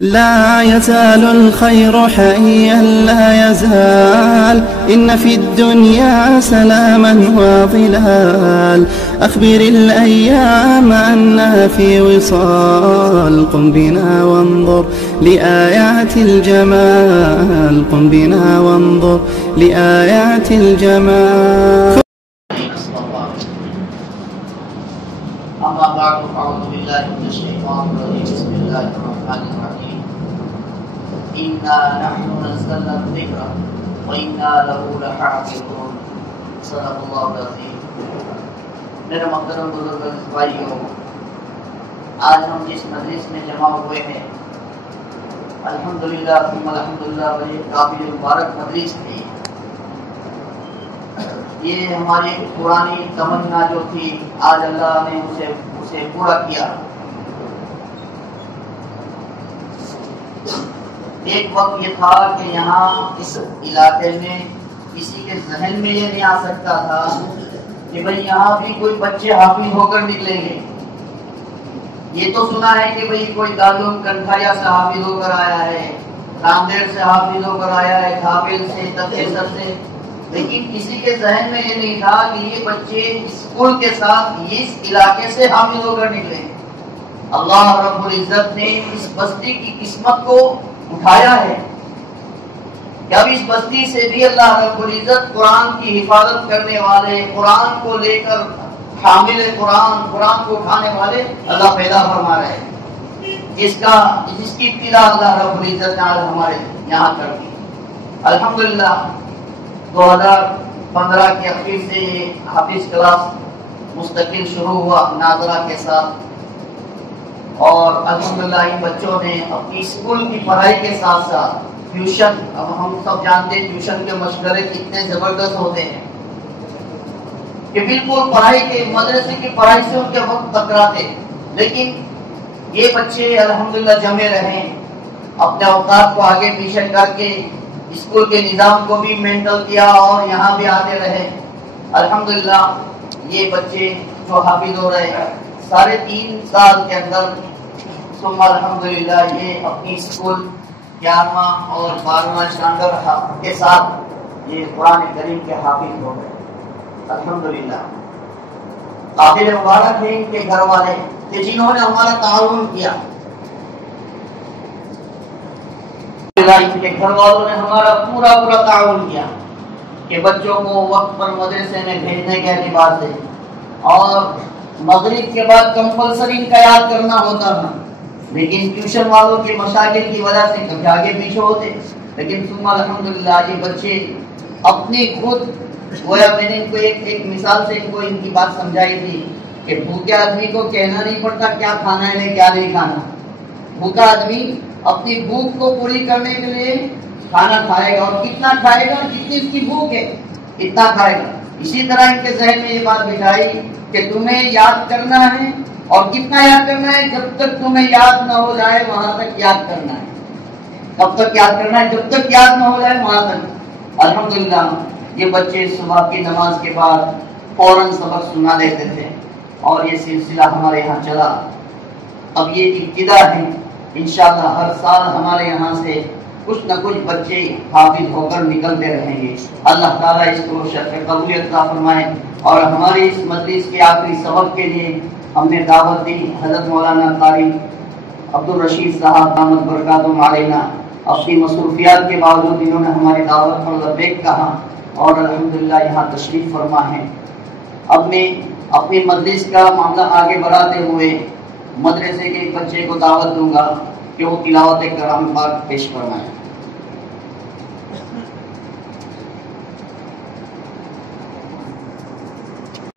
لا يزال الخير حيا لا يزال، إن في الدنيا سلاما وظلال. أخبر الأيام أنها في وصال، قم بنا وانظر لآيات الجمال، قم بنا وانظر لآيات الجمال. أما بعد فأعوذ بالله من الشيطان الرجيم. بسم الله الرحمن الرحيم. إنا نحن نزلنا الذكر وإنا له لحافظون. صدق الله العظيم. میرے محترم بزرگ بھائیوں، آج ہم جس مجلس میں جمع ہوئے ہیں، الحمدللہ ثم الحمدللہ، بڑی قابل مبارک مجلس تھی. یہ ہماری پرانی تمنا جو تھی، آج اللہ نے اسے پورا کیا. ایک وقت یہ تھا کہ یہاں اس علاقے میں کسی کے ذہن میں یہ نہیں آ سکتا تھا کہ بھئی یہاں بھی کوئی بچے حافظ ہو کر نکلیں گے. یہ تو سنا ہے کہ بھئی کوئی دارالعلوم کنٹھاریا سے حافظ ہو کر آیا ہے، رامدیر سے حافظ ہو کر آیا ہے، کابل سے، تفسیر سے، لیکن کسی کے ذہن میں یہ نہیں تھا کہ یہ بچے اسکول کے ساتھ اس علاقے سے حافظ ہو کر نکلے. اللہ رب العزت نے اس بستی کی قسمت کو اٹھایا ہے کہ اب اس بستی سے بھی اللہ رب العزت قرآن کی حفاظت کرنے والے، قرآن کو لے کر حامل قرآن کو اٹھانے والے اللہ پیدا فرما رہے ہیں. جس کی ابتدا اللہ رب العزت نے آج ہمارے یہاں کر دی. الحمدللہ 2015 کے اخیر سے حافظ کلاس مستقل شروع ہوا ناظرہ کے ساتھ، اور الحمدللہ ان بچوں نے اپنی اسکول کی پڑھائی کے ساتھ ساتھ ٹیوشن، اب ہم سب جانتے ہیں ٹیوشن کے مشغلے کتنے زبردست ہوتے ہیں کہ بالکل پڑھائی کے مدرسے کی پڑھائی سے ان کے وقت ٹکراتے، لیکن یہ بچے الحمدللہ جمے رہے، اپنے اوقات کو آگے پیچھے کر کے اسکول کے نظام کو بھی مینٹل کیا اور یہاں بھی آتے رہے. الحمدللہ یہ بچے جو حافظ ہو رہے 3.5 سال کے اندر، ثم الحمدللہ یہ اپنی اسکول 11واں اور 12واں اسٹینڈرڈ کے ساتھ یہ قرآن کریم کے حافظ ہو گئے. الحمدللہ قابل مبارک ہے ان کے گھر والے کہ جنہوں نے ہمارا تعاون کیا. ان کے گھر والوں نے ہمارا پورا تعاون کیا کہ بچوں کو وقت پر مدرسے میں بھیجنے کے اعتبار سے، اور مغرب کے بعد کمپلسری ان کا یاد کرنا ہوتا تھا، لیکن ٹیوشن والوں کے مشاغل کی وجہ سے کبھی آگے پیچھے ہوتے. لیکن ثم الحمدللہ یہ بچے اپنی خود گویا، میں نے ان کو ایک مثال سے ان کو ان کی بات سمجھائی تھی کہ بھوکے آدمی کو کہنا نہیں پڑتا کیا کھانا ہے کیا نہیں کھانا. بھوکا آدمی اپنی بھوک کو پوری کرنے کے لیے کھانا کھائے گا، اور کتنا کھائے گا جتنی اس کی بھوک ہے اتنا کھائے گا. اسی طرح ان کے ذہن میں یہ بات بٹھائی کہ تمہیں یاد کرنا ہے، اور کتنا یاد کرنا ہے؟ جب تک تمہیں یاد نہ ہو جائے وہاں تک یاد کرنا ہے. کب تک یاد کرنا ہے؟ جب تک یاد نہ ہو جائے وہاں تک. الحمدللہ یہ بچے صبح کی نماز کے بعد فوراً سبق سنا دیتے تھے، اور یہ سلسلہ ہمارے یہاں چلا. اب یہ ابتدا ہے، انشاءاللہ ہر سال ہمارے یہاں سے کچھ نہ کچھ بچے حافظ ہو کر نکلتے رہیں گے. اللہ تعالیٰ اس کو شرف قبولیت عطا فرمائے. اور ہماری اس مجلس کے آخری سبق کے لیے ہم نے دعوت دی حضرت مولانا قاری عبدالرشید صاحب دامت برکاتہم علینا. اپنی مصروفیات کے باوجود انہوں نے ہماری دعوت پر لبیک کہا اور الحمدللہ یہاں تشریف فرما ہے. اب میں اپنی مجلس کا معاملہ آگے بڑھاتے ہوئے مدرسے کے ایک بچے کو دعوت دوں گا کہ وہ تلاوت کلام پاک پیش فرمائے.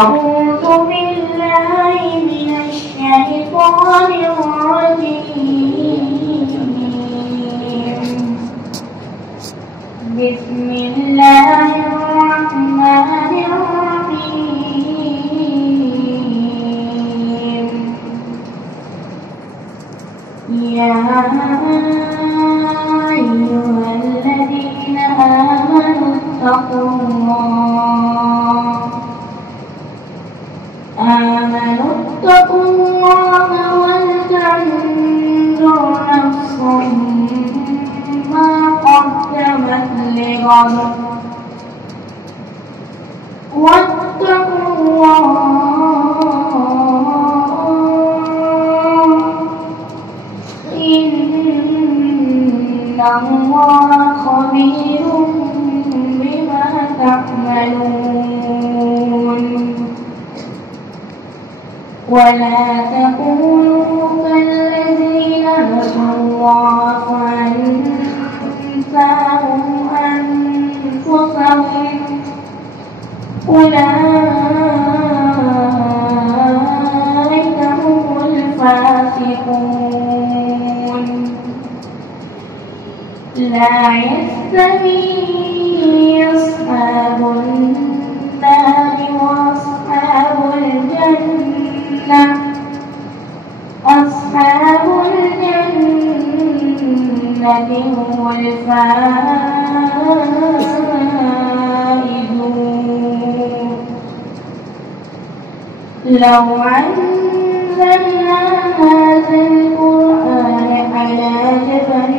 أعوذ بالله من الشيطان الرجيم. بسم الله الرحمن الرحيم. يا أيها الذين آمنوا اتقوا الله اتقوا الله ولتنظر نفس إن الله خبير بما تعملون ولا تكونوا كالذين نسوا الله فأنساهم أنفسهم أولئك هم الفاسقون لا يستوي أصحاب النار وأصحاب الجنة أصحاب الجنة هم الفائزون لو أنزلنا هذا القرآن على جبل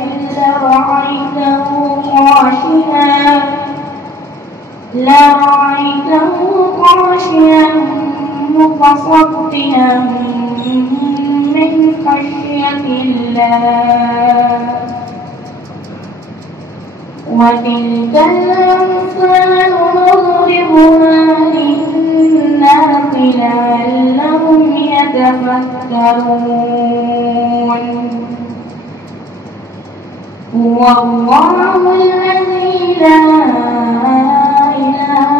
لرأيته خاشعا متصدعا من خشية الله وتلك الأمثال نضربها للناس لعلهم يتفكرون هو الله الذي لا إله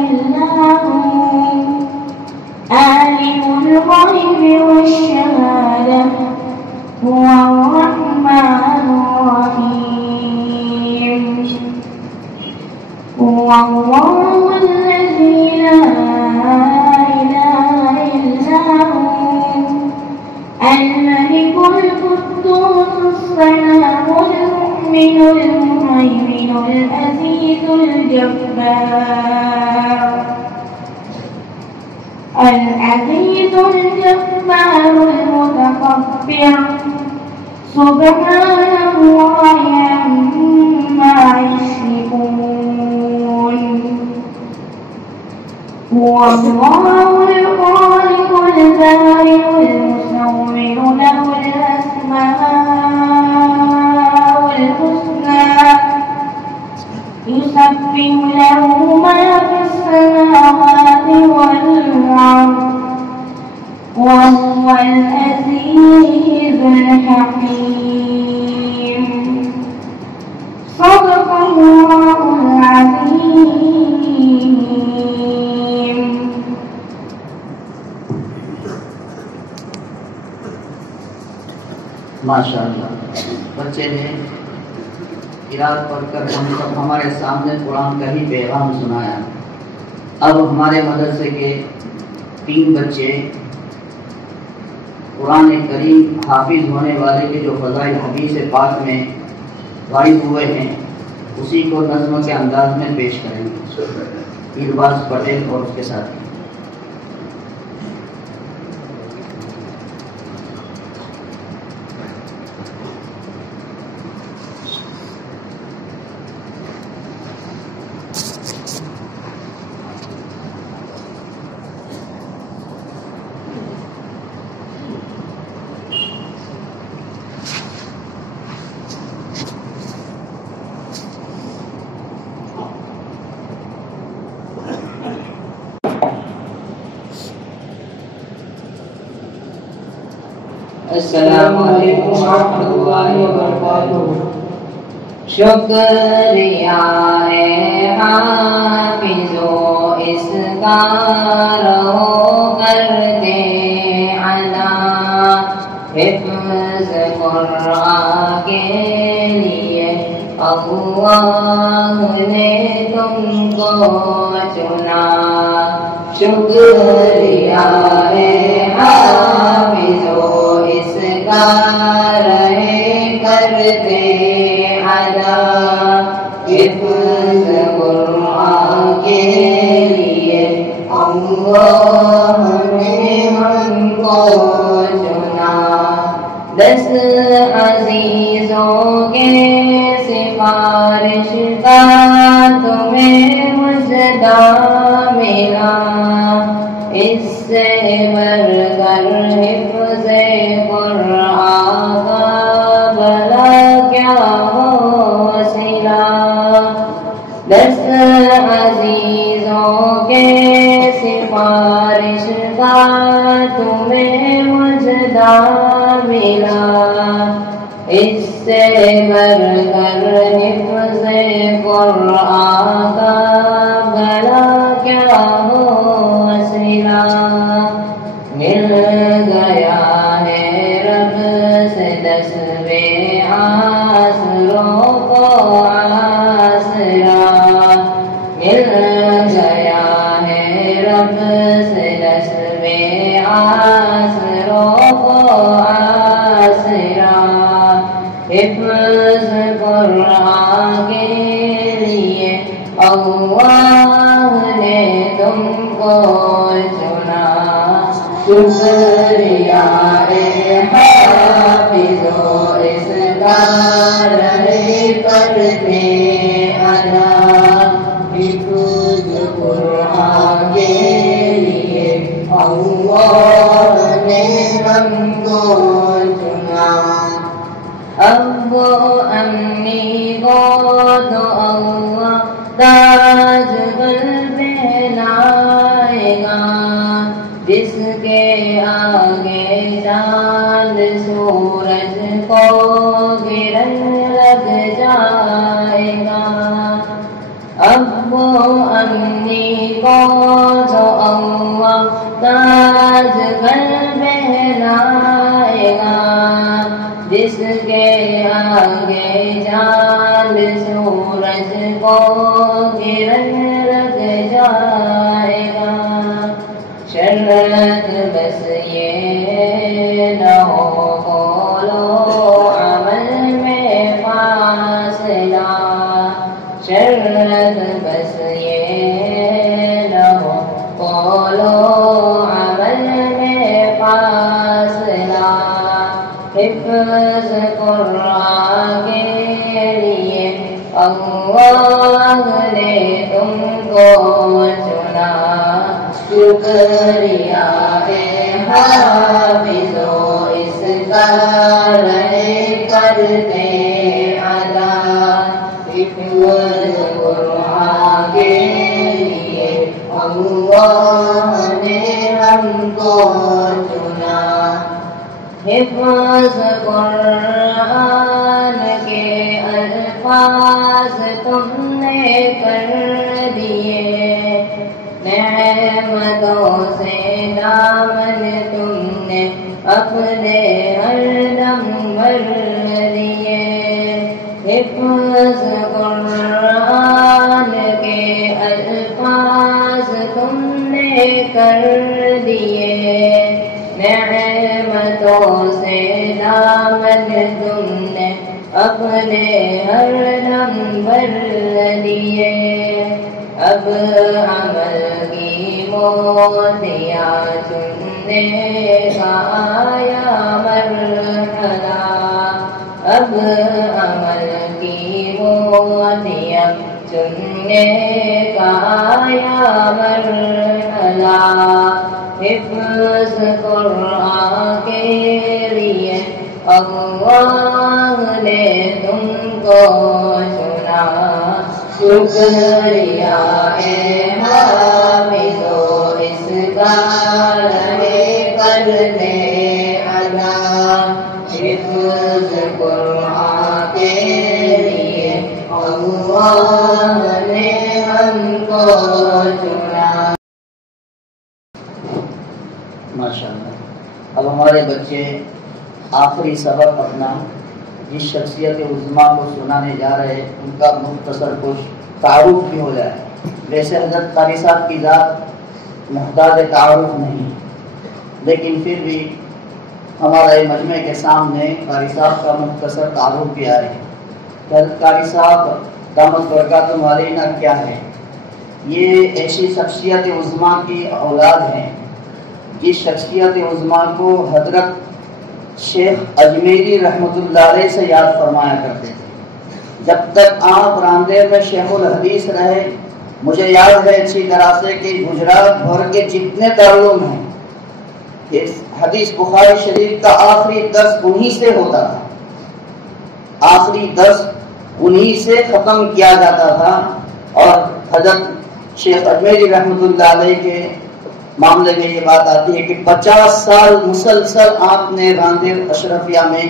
إلا هو عالم الغيب والشهادة هو الرحمن الرحيم هو الله الذي لا إله إلا هو الملك القدوس السلام المؤمن المهيمن العزيز الجبار المتكبر سبحان الله عما يشركون هو الله الخالق البارئ المصور له الأسماء الحسنى يسبح له ما في السماوات والأرض وهو العزيز الحكيم صدق الله العظيم. ماشاءاللہ بچے نے قرات پڑھ کر ہمارے سامنے قرآن کا ہی پیغام سنایا. اب ہمارے مدرسے کے 3 بچے قرآن کریم حافظ ہونے والے کے جو فضائل حدیث پاک میں وارد ہوئے ہیں اسی کو نظم کے انداز میں پیش کریں گے. پیرباز پٹیل اور اس کے ساتھ السلام علیکم ورحمۃ اللہ وبرکاتہ. شکریہ اے حافظو اس کا رہو کرتے عنا حفظ قرآن کے لیے اللہ نے تم کو چنا. شکریہ اے حافظو اس کا رہے کرتے عنا حفظ قرآن کے لیے اللہ نے ہم کو چنا. 10 عزیزوں کے سفارش کا تمہیں مجدہ ملا. اس سے بڑھ کر حفظ قرآن کا نہ ملا، اس سے بڑھ کر حفظ قرآن کا بھلا کیا ہو وسیلہ، مل گیا ہے رب سے دسویں آسروں کو آسرا، مل گیا ہے رب سے دسویں آسروں کو آسرا، حفظ قرآن کے لیے اللہ نے تم کو چنا، شکریہ اے حافظو اس کا رہے کرتے ادا، حفظ قرآن کے لیے اللہ نے ہم کو چنا، ابو امی کو تو اللہ تاج پہنائے گا، جس کے آگے چاند سورج کو گرن لگ جائے گا، ابو امی کو تو اللہ تاج پہنائے گا، جس کے آگے چاند سورج کو گرن لگ جائے گا، شرط بس یہ نہ ہو قول و عمل میں فاصلہ، شرط بس یہ نہ ہو قول و عمل میں فاصلہ، حفظ قرآن کے لیے اللہ نے تم کو چنا، شکریہ اے حافظو اس کا رہے کرتے ادا، حفظ قرآن کے لیے اللہ نے ہم کو چنا، حفظ قرآن کے الفاظ تم نے کر دیے، نعمتوں سے دامن تم نے اپنے ہر دم بھر دیے، حفظ قرآن کے الفاظ تم نے کر دیے، نعمتوں سے دامن تم نے اپنے ہر دم بھر دیے، اب عمل کی موتیاں چننے کا آیا مرحلہ، اب عمل کی موتیاں چننے کا آیا مرحلہ، حفظ قرآن کے لیے اللہ نے تم کو چنا، شکریہ اے حافظو اس کا رہے کرتے ادا، حفظ قرآن کے لیے اللہ نے ہم کو چنا۔ ماشاءاللہ، اب ہمارے بچے آخری سبق اپنا جس شخصیت عظمیٰ کو سنانے جا رہے ہیں ان کا مختصر کچھ تعارف بھی ہو جائے۔ ویسے حضرت قاری صاحب کی ذات محتاج تعارف نہیں، لیکن پھر بھی ہمارے مجمع کے سامنے قاری صاحب کا مختصر تعارف بھی آئے۔ حضرت قاری صاحب دامت برکاتہم علینا کیا ہے؟ یہ ایسی شخصیت عظمیٰ کی اولاد ہیں جس شخصیت عظمیٰ کو حضرت شیخ اجمیری رحمۃ اللہ علیہ سے یاد فرمایا کرتے تھے۔ جب تک آپ راندیر میں شیخ الحدیث رہے، مجھے یاد ہے اچھی طرح سے کہ گجرات بھر کے جتنے دارالعلوم ہیں، حدیث بخاری شریف کا آخری درس انہی سے ہوتا تھا، آخری درس انہی سے ختم کیا جاتا تھا، اور حضرت شیخ اجمیری رحمۃ اللہ علیہ کے معاملے میں یہ بات آتی ہے کہ 50 سال مسلسل آپ نے راندیر اشرفیہ میں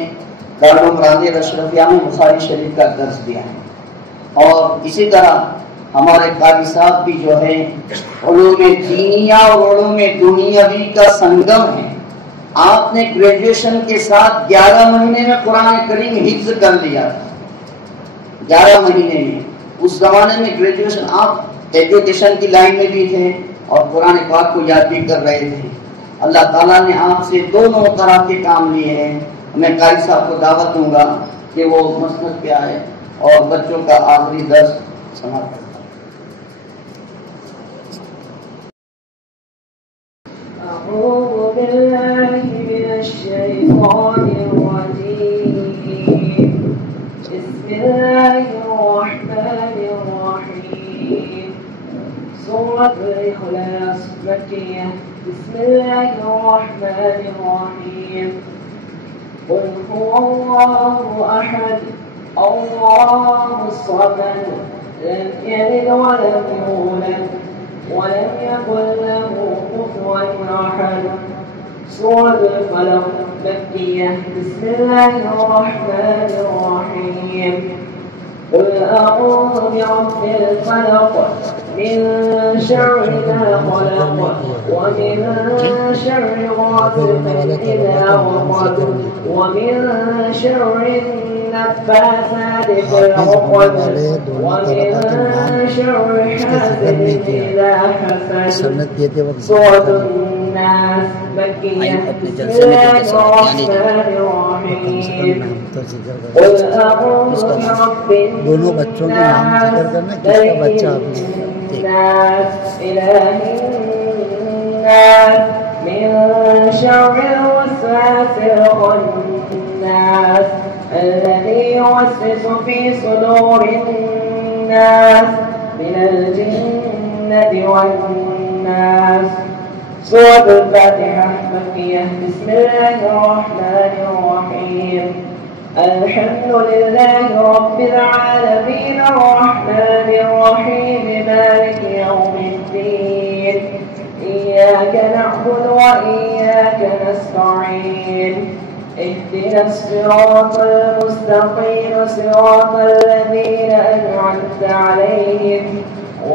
دارالعلوم راندیر اشرفیہ میں بخاری شریف کا درس دیا ہے، اور اسی طرح ہمارے قاری صاحب بھی جو ہے علوم دینیہ اور علوم دنیاوی کا سنگم ہے۔ آپ نے گریجویشن کے ساتھ 11 مہینے میں قرآن کریم حفظ کر لیا تھا، 11 مہینے میں۔ اس زمانے میں گریجویشن آپ ایجوکیشن کی لائن میں بھی تھے اور قرآن پاک کو یاد بھی کر رہے تھے۔ اللہ تعالیٰ نے آپ سے دونوں طرح کے کام لیے ہیں۔ میں قاری صاحب کو دعوت دوں گا کہ وہ مسند پہ آئے اور بچوں کا آخری درس سماعت کریں۔ أعوذ بالله من الشيطان الرجيم. بسم الله الرحمن الرحيم. سورة الإخلاص مكية. بسم الله الرحمن الرحيم. قل هو الله أحد الله الصمد لم يلد ولم يولد ولم يكن له كفوا أحد. سورة الفلق مكية. بسم الله الرحمن الرحيم. قل أعوذ برب الفلق من شر ما خلق ومن شر غاسق إذا وقب ومن شر النفاثات في العقد ومن شر حاسد إذا حسد. سورة الناس مكية. بسم الله الرحمن الرحيم. قل أعوذ برب الناس ملك الناس إله الناس من شر الوسواس الخناس الذي يوسوس في صدور الناس من الجنة والناس. سورة الفاتحة مكية. بسم الله الرحمن الرحيم. الحمد لله رب العالمين الرحمن الرحيم مالك يوم الدين إياك نعبد وإياك نستعين اهدنا الصراط المستقيم صراط الذين أنعمت عليهم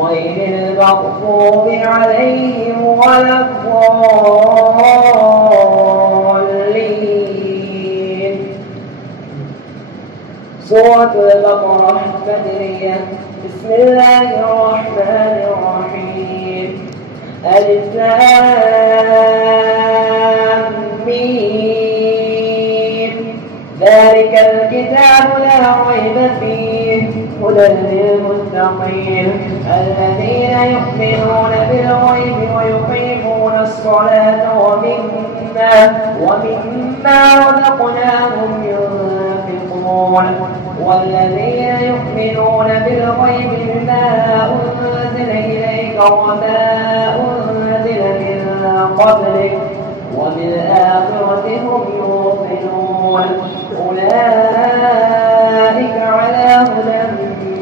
غير المغضوب عليهم ولا الضالين. سورة البقرة مدنية. بسم الله الرحمن الرحيم. ألف لام ميم. ذلك الكتاب لا ريب فيه هدى للمتقين الذين يؤمنون بالغيب ويقيمون الصلاة ومما رزقناهم ينفقون والذين يؤمنون بالغيب بما أنزل إليك وما أنزل من قبلك وبالآخرة هم يوقنون أولئك على هدى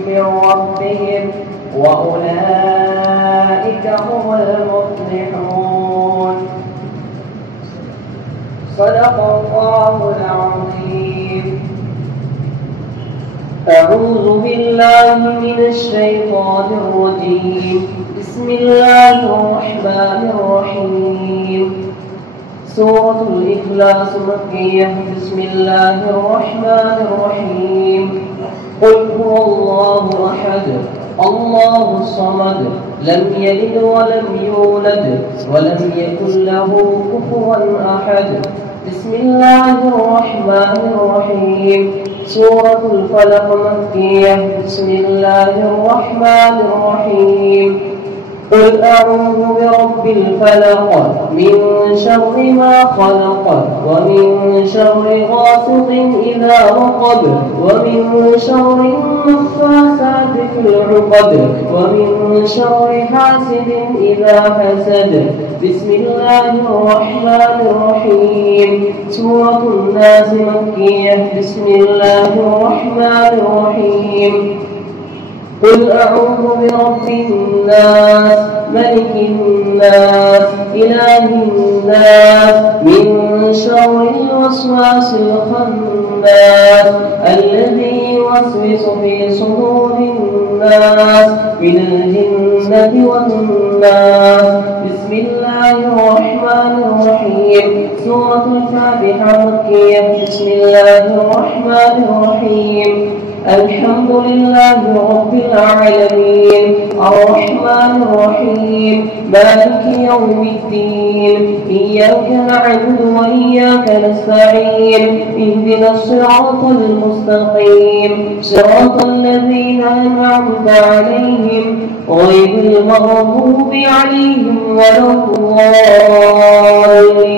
من ربهم وأولئك هم المفلحون. صدق الله العظيم. أعوذ بالله من الشيطان الرجيم. بسم الله الرحمن الرحيم. سورة الإخلاص مكية. بسم الله الرحمن الرحيم. قل هو الله أحد الله الصمد لم يلد ولم يولد ولم يكن له كفوا أحد. بسم الله الرحمن الرحيم. سورة الفلق مكية. بسم الله الرحمن الرحيم. قل أعوذ برب الفلق من شر ما خلق ومن شر غاسق إذا وقب ومن شر النفاثات في العقد ومن شر حاسد إذا حسد. بسم الله الرحمن الرحيم. سورة الناس مكية. بسم الله الرحمن الرحيم. قل أعوذ برب الناس ملك الناس إله الناس من شر الوسواس الخناس الذي يوسوس في صدور الناس من الجنة والناس. بسم الله الرحمن الرحيم. سورة الفاتحة مكية. بسم الله الرحمن الرحيم. الحمد لله رب العالمين الرحمن الرحيم مالك يوم الدين إياك نعبد وإياك نستعين اهدنا الصراط المستقيم صراط الذين أنعمت عليهم غير المغضوب عليهم ولا الضالين.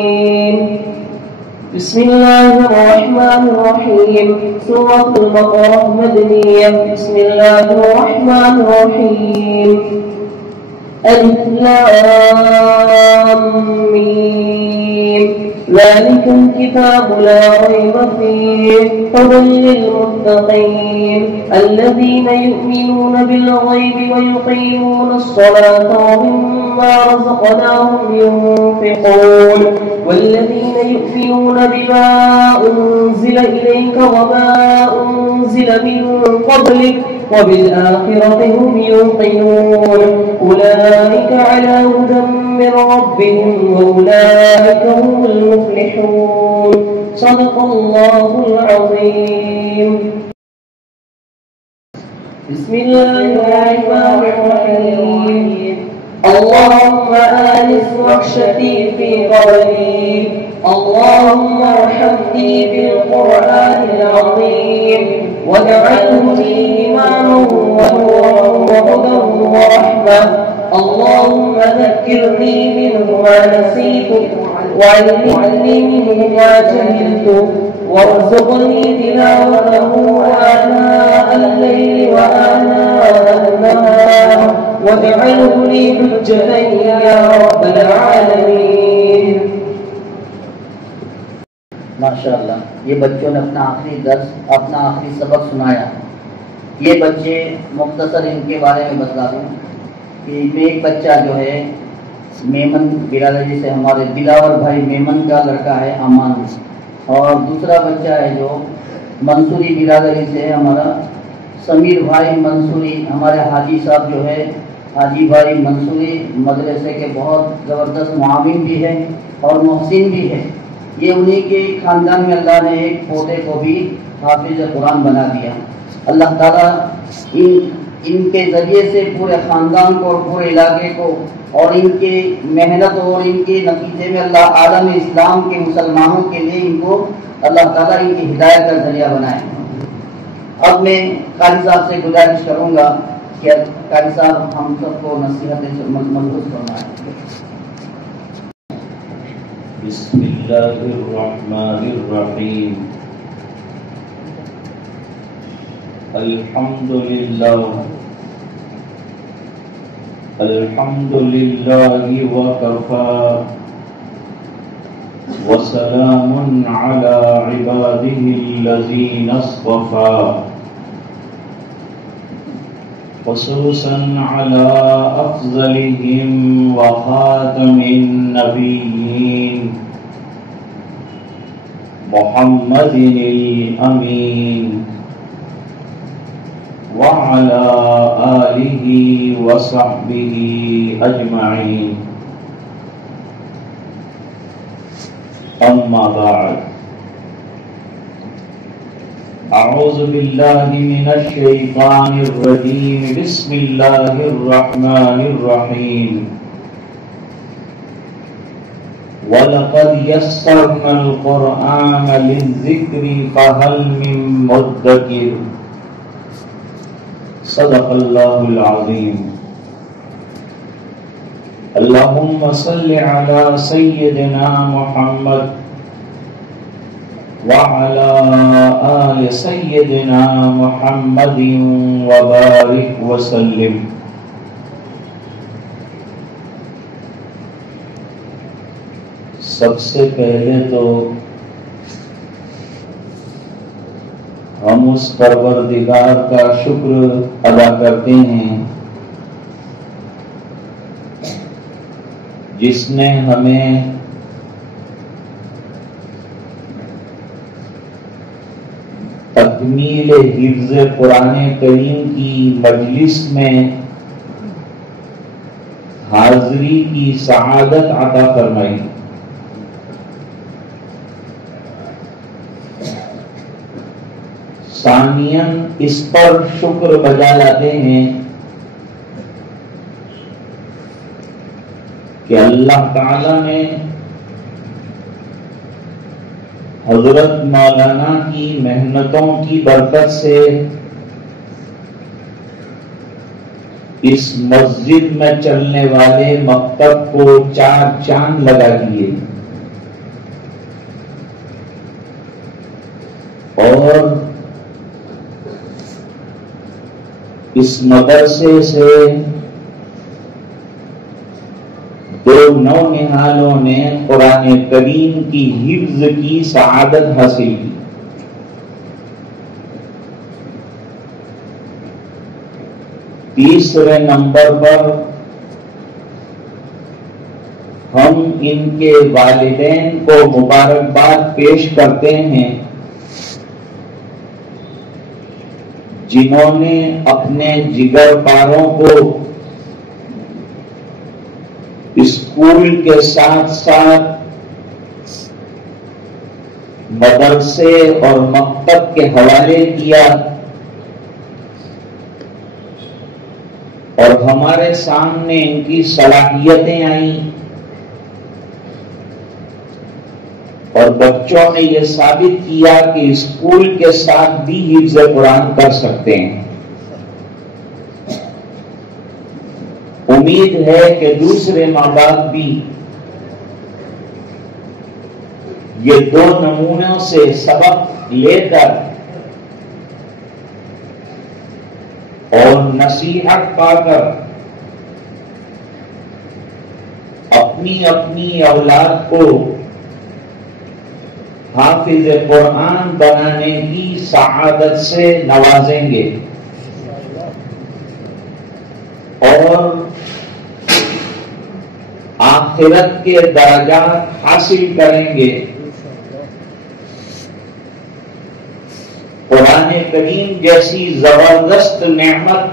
بسم الله الرحمن الرحيم. سورة البقرة مدنية. بسم الله الرحمن الرحيم. ألف لام ميم ذلك الكتاب لا ريب فيه هدى للمتقين الذين يؤمنون بالغيب ويقيمون الصلاة ومما رزقناهم ينفقون والذين يؤمنون بما أنزل إليك وما أنزل من قبلك وبالآخرة هم يوقنون أولئك على هدى من ربهم وأولئك هم المفلحون. صدق الله العظيم. بسم الله الرحمن الرحيم. اللهم آنس وحشتي في قبري اللهم ارحمني بالقرآن العظيم واجعله لي إماما ونورا وهدى ورحمة. اللهم ذكرني منه ما نسيت وعلمني منه ما جهلت وارزقني تلاوته آناء الليل وآناء النهار واجعله لي حجة يا رب العالمين. ماشاءاللہ یہ بچوں نے اپنا آخری سبق سنایا. یہ بچے مختصر ان کے بارے میں بتا دوں کہ ایک بچہ جو ہے میمن برادری سے ہمارے دلاور بھائی میمن کا لڑکا ہے امان اور دوسرا بچہ ہے جو منصوری برادری سے ہمارا سمیر بھائی منصوری ہمارے حاجی صاحب جو ہے حاجی بھائی منصوری مدرسے کے بہت زبردست معاون بھی ہے اور محسن بھی ہے. یہ انہی کے خاندان میں اللہ نے ایک پودے کو بھی حافظ قرآن بنا دیا. اللہ تعالیٰ ان کے ذریعے سے پورے خاندان کو اور پورے علاقے کو اور ان کے محنت اور ان کے نتیجے میں اللہ عالم اسلام کے مسلمانوں کے لیے ان کو اللہ تعالیٰ ان کی ہدایت کا ذریعہ بنائے. اب میں قاری صاحب سے گزارش کروں گا کہ قاری صاحب ہم سب کو نصیحت ملحوظ فرمائیں. بسم اللہ الرحمن الرحیم. الحمد للہ وکفى وسلام علی عباده الذین اصطفى خصوصا على أفضلهم وخاتم النبيين محمد الأمين وعلى آله وصحبه أجمعين. أما بعد أعوذ بالله من الشيطان الرجيم. بسم الله الرحمن الرحيم. وَلَقَدْ يَسَّرْنَا الْقُرْآنَ لِلذِّكْرِ فَهَلْ مِن مُّدَّكِرٍ. صدق الله العظيم. اللهم صل على سيدنا محمد وعلى آل سيدنا محمد وبارك وسلم. سب سے پہلے تو ہم اس پروردگار کا شکر ادا کرتے ہیں جس نے ہمیں تکمیل حفظ قرآن کریم کی مجلس میں حاضری کی سعادت عطا فرمائی۔ ثانیاً اس پر شکر بجا لاتے ہیں کہ اللہ تعالی نے حضرت مولانا کی محنتوں کی برکت سے اس مسجد میں چلنے والے مکتب کو 4 چاند لگا دیے، اور اس مدرسے سے 2 نونہالوں نے قرآن کریم کی حفظ کی سعادت حاصل کی۔ تیسرے نمبر پر ہم ان کے والدین کو مبارکباد پیش کرتے ہیں جنہوں نے اپنے جگر پاروں کو اسکول کے ساتھ ساتھ مدرسے اور مکتب کے حوالے کیا، اور ہمارے سامنے ان کی صلاحیتیں آئیں، اور بچوں نے یہ ثابت کیا کہ اسکول کے ساتھ بھی حفظ قرآن کر سکتے ہیں۔ امید ہے کہ دوسرے ماں باپ بھی یہ 2 نمونوں سے سبق لے کر اور نصیحت پا کر اپنی اپنی اولاد کو حافظ قرآن بنانے کی سعادت سے نوازیں گے اور آخرت کے درجات حاصل کریں گے۔ قرآن کریم جیسی زبردست نعمت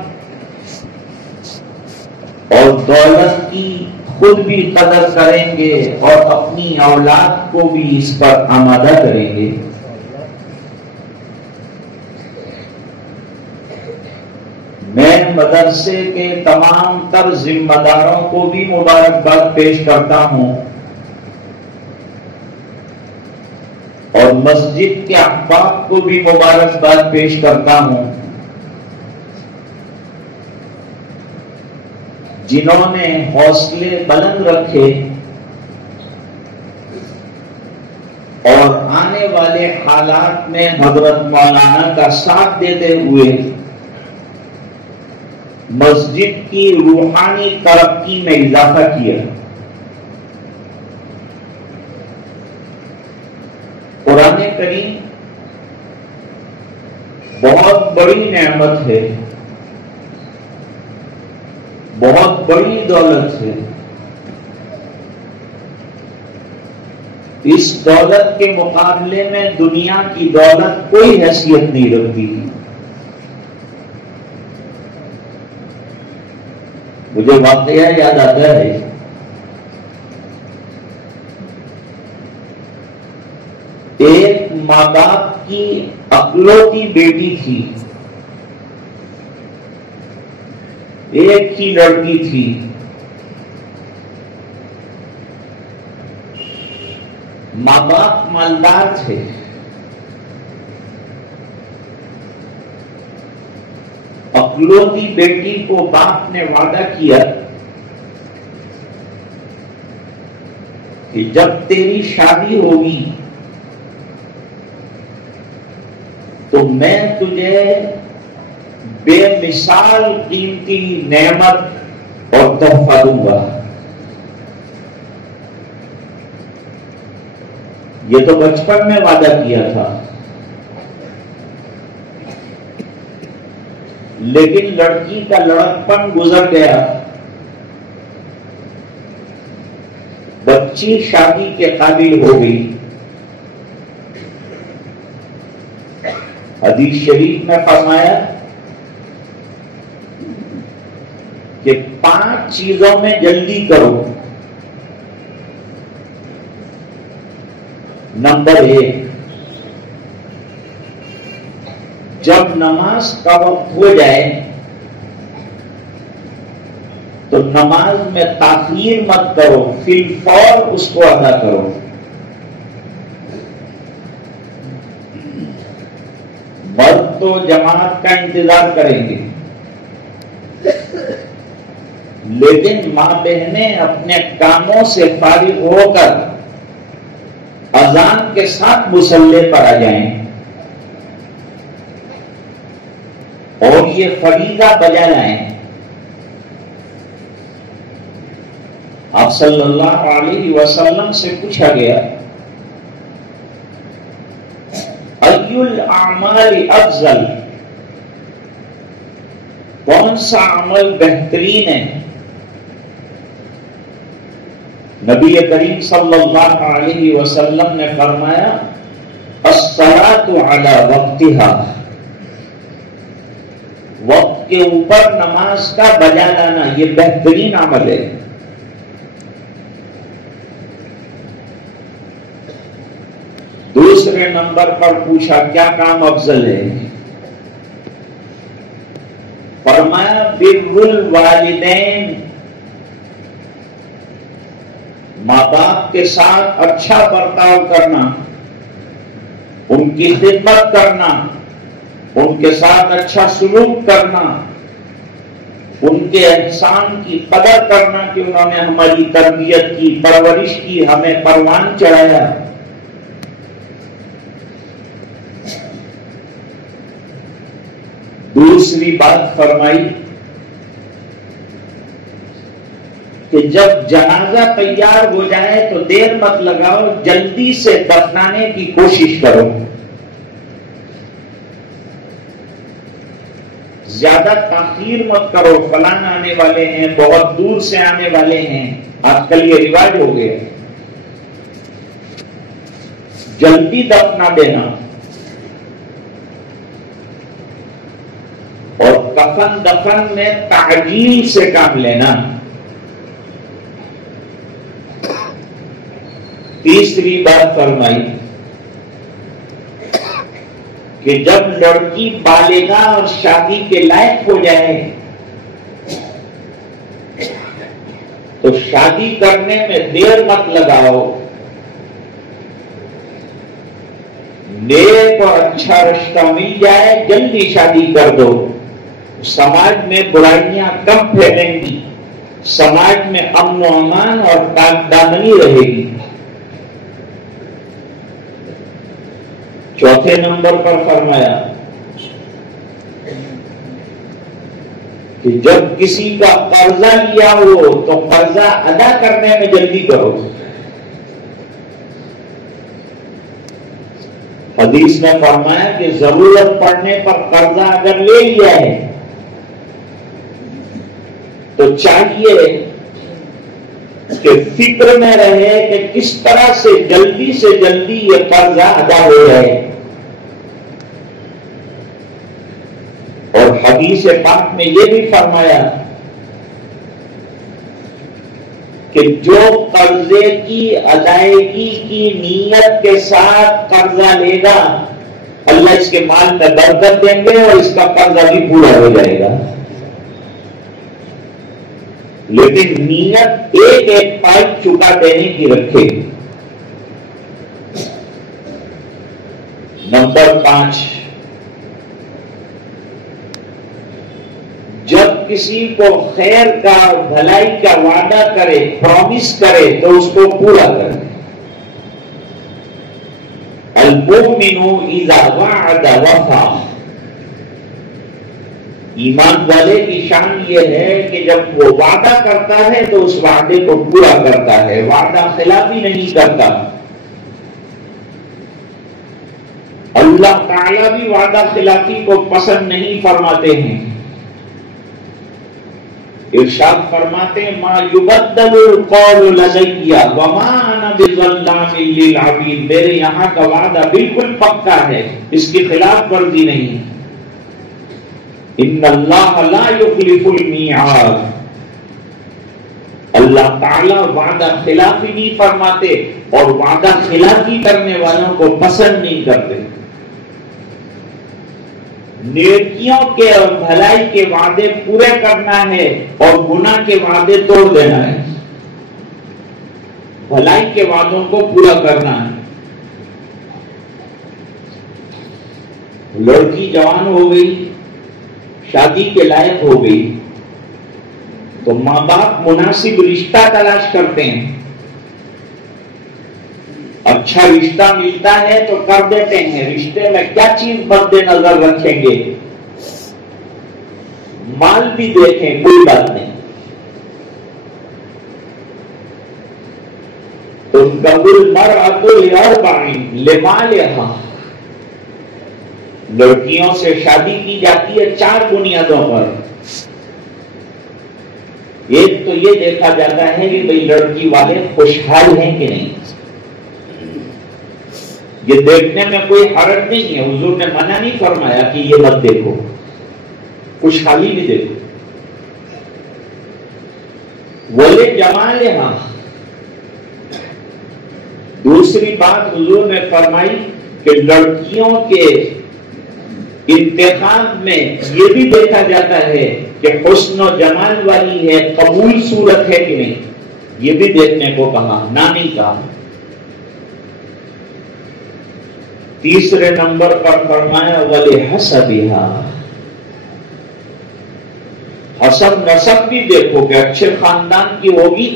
اور دولت کی خود بھی قدر کریں گے اور اپنی اولاد کو بھی اس پر آمادہ کریں گے۔ میں مدرسے کے تمام تر ذمہ داروں کو بھی مبارکباد پیش کرتا ہوں اور مسجد کے احباب کو بھی مبارکباد پیش کرتا ہوں جنہوں نے حوصلے بلند رکھے اور آنے والے حالات میں حضرت مولانا کا ساتھ دیتے ہوئے مسجد کی روحانی ترقی میں اضافہ کیا۔ قرآن کریم بہت بڑی نعمت ہے، بہت بڑی دولت ہے۔ اس دولت کے مقابلے میں دنیا کی دولت کوئی حیثیت نہیں رکھتی۔ مجھے واقعہ یاد آتا ہے، ایک ماں باپ کی اکلوتی بیٹی تھی، ایک ہی لڑکی تھی، ماں باپ مالدار تھے، اکلوتی بیٹی کو باپ نے وعدہ کیا کہ جب تیری شادی ہوگی تو میں تجھے بے مثال قیمتی نعمت اور تحفہ دوں گا۔ یہ تو بچپن میں وعدہ کیا تھا، لیکن لڑکی کا لڑکپن گزر گیا، بچی شادی کے قابل ہو گئی۔ حدیث شریف میں فرمایا کہ 5 چیزوں میں جلدی کرو۔ نمبر 1، جب نماز کا وقت ہو جائے تو نماز میں تاخیر مت کرو، فی الفور اس کو ادا کرو۔ مرد تو جماعت کا انتظار کریں گے، لیکن ماں بہنیں اپنے کاموں سے فارغ ہو کر اذان کے ساتھ مصلی پر آ جائیں اور یہ فریضہ بجا لائیں۔ آپ صلی اللہ علیہ وسلم سے پوچھا گیا، ای الاعمال افضل، کون سا عمل بہترین ہے؟ نبی کریم صلی اللہ علیہ وسلم نے فرمایا، الصلاۃ علی وقتها، وقت کے اوپر نماز کا بجا لانا یہ بہترین عمل ہے۔ دوسرے نمبر پر پوچھا کیا کام افضل ہے؟ فرمایا بر الوالدین، ماں باپ کے ساتھ اچھا برتاؤ کرنا، ان کی خدمت کرنا، ان کے ساتھ اچھا سلوک کرنا، ان کے احسان کی قدر کرنا کہ انہوں نے ہماری تربیت کی، پرورش کی، ہمیں پروان چڑھایا۔ دوسری بات فرمائی کہ جب جنازہ تیار ہو جائے تو دیر مت لگاؤ، جلدی سے دفنانے کی کوشش کرو، زیادہ تاخیر مت کرو، فلاں آنے والے ہیں، بہت دور سے آنے والے ہیں، آج کل یہ رواج ہو گیا، جلدی دفنا دینا۔ اور کفن دفن میں تعجیل سے کام لینا۔ تیسری بات فرمائی کہ جب لڑکی بالغہ اور شادی کے لائق ہو جائے تو شادی کرنے میں دیر مت لگاؤ، نیک اور اچھا رشتہ مل جائے جلدی شادی کر دو، سماج میں برائیاں کم پھیلیں گی، سماج میں امن و امان اور پاک دامنی رہے گی۔ چوتھے نمبر پر فرمایا کہ جب کسی کا قرضہ لیا ہو تو قرضہ ادا کرنے میں جلدی کرو۔ حدیث نے فرمایا کہ ضرورت پڑنے پر قرضہ اگر لے لیا ہے تو چاہیے کہ فکر میں رہے کہ کس طرح سے جلدی یہ قرضہ ادا ہو جائے۔ اور حدیث پاک میں یہ بھی فرمایا کہ جو قرضے کی ادائیگی کی نیت کے ساتھ قرضہ لے گا اللہ اس کے مال میں برکت دیں گے اور اس کا قرضہ بھی پورا ہو جائے گا، لیکن نیت ایک ایک پائپ چکا دینے کی رکھے۔ نمبر 5، جب کسی کو خیر کا بھلائی کا وعدہ کرے، پرومس کرے تو اس کو پورا کرے۔ المؤمن اذا وعد وفا، ایمان والے کی شان یہ ہے کہ جب وہ وعدہ کرتا ہے تو اس وعدے کو پورا کرتا ہے، وعدہ خلافی نہیں کرتا۔ اللہ تعالیٰ بھی وعدہ خلافی کو پسند نہیں فرماتے ہیں۔ ارشاد فرماتے ہیں ما یبدل القول لدی وما انا بظلام للعبید، میرے یہاں کا وعدہ بالکل پکا ہے، اس کی خلاف ورزی نہیں۔ ان اللہ لا یخلف المیعاد، اللہ تعالی وعدہ خلافی نہیں فرماتے اور وعدہ خلافی کرنے والوں کو پسند نہیں کرتے۔ نیکیوں کے اور بھلائی کے وعدے پورے کرنا ہے اور گناہ کے وعدے توڑ دینا ہے، بھلائی کے وعدوں کو پورا کرنا ہے۔ لڑکی جوان ہو گئی، شادی کے لائق ہو گئی، تو ماں باپ مناسب رشتہ تلاش کرتے ہیں، اچھا رشتہ ملتا ہے تو کر دیتے ہیں۔ رشتے میں کیا چیز مد نظر رکھیں گے؟ مال بھی دیکھیں، کوئی بات نہیں، تنکح المرأة لأربع لمالها، لڑکیوں سے شادی کی جاتی ہے 4 بنیادوں پر۔ ایک تو یہ دیکھا جاتا ہے کہ بھئی لڑکی والے خوشحال ہیں کہ نہیں، یہ دیکھنے میں کوئی حرج نہیں ہے، حضور نے منع نہیں فرمایا کہ یہ مت دیکھو، خوشحالی بھی دیکھو۔ ولی جمالہا، دوسری بات حضور نے فرمائی کہ لڑکیوں کے انتخاب میں یہ بھی دیکھا جاتا ہے کہ حسن و جمال والی ہے، قبول صورت ہے کہ نہیں، یہ بھی دیکھنے کو کہا، نہ نہیں کہا۔ تیسرے نمبر پر فرمایا وَلِحَسَبِهَا، حسب نسب بھی دیکھو کہ اچھے خاندان کی ہوگی،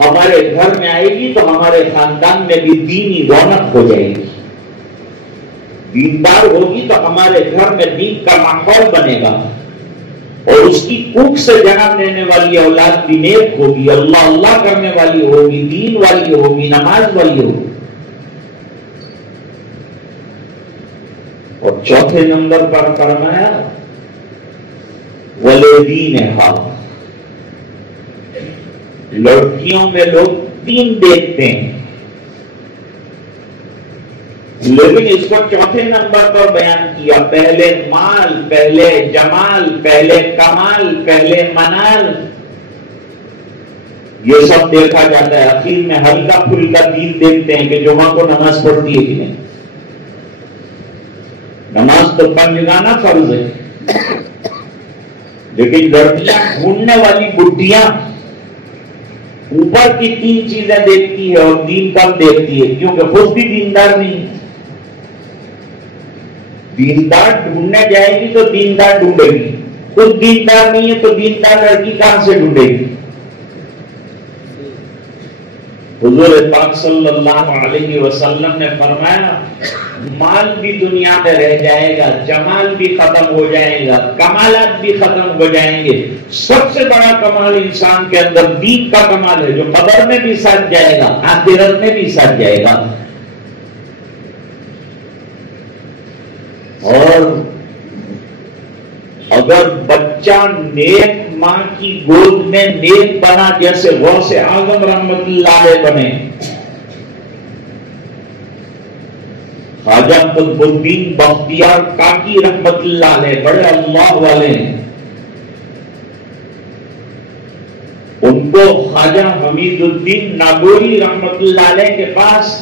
ہمارے گھر میں آئے گی تو ہمارے خاندان میں بھی دینی رونق ہو جائے گی، دیندار ہوگی تو ہمارے گھر میں دین کا ماحول بنے گا، اور اس کی کوکھ سے جنم لینے والی اولاد بھی نیک ہوگی، اللہ اللہ کرنے والی ہوگی، دین والی ہوگی، نماز والی ہوگی۔ اور چوتھے نمبر پر فرمایا وَلِدِينِهَا، لڑکیوں میں لوگ دین دیکھتے ہیں، لیکن اس کو چوتھے نمبر پر بیان کیا، پہلے مال، پہلے جمال، پہلے کمال، پہلے منال، یہ سب دیکھا جاتا ہے، اخیر میں ہلکا پھلکا دین دیکھتے ہیں کہ جمعہ کو نماز پڑھتی ہے کہ نہیں، نماز تو پنجگانہ فرض ہے، لیکن لڑکیاں ڈھونڈنے والی بڈیاں اوپر کی 3 چیزیں دیکھتی ہے اور دین کم دیکھتی ہے، کیونکہ خود بھی دیندار نہیں، دیندار ڈھونڈنے جائے گی تو دیندار ڈھونڈے گی، خود دیندار نہیں ہے تو دیندار لڑکی کہاں سے ڈھونڈے گی؟ حضور پاک صلی اللہ علیہ وسلم نے فرمایا مال بھی دنیا میں رہ جائے گا، جمال بھی ختم ہو جائے گا، کمالات بھی ختم ہو جائیں گے، سب سے بڑا کمال انسان کے اندر دین کا کمال ہے، جو قبر میں بھی ساتھ جائے گا، آخرت میں بھی ساتھ جائے گا۔ اور اگر بچہ نیک ماں کی گود میں نیک بنا، جیسے غوث اعظم رحمت اللہ علیہ بنے، خواجہ قطب الدین بختیار کاکی رحمت اللہ علیہ، بڑے اللہ والے ہیں، ان کو خواجہ حمید الدین ناگوری رحمت اللہ علیہ کے پاس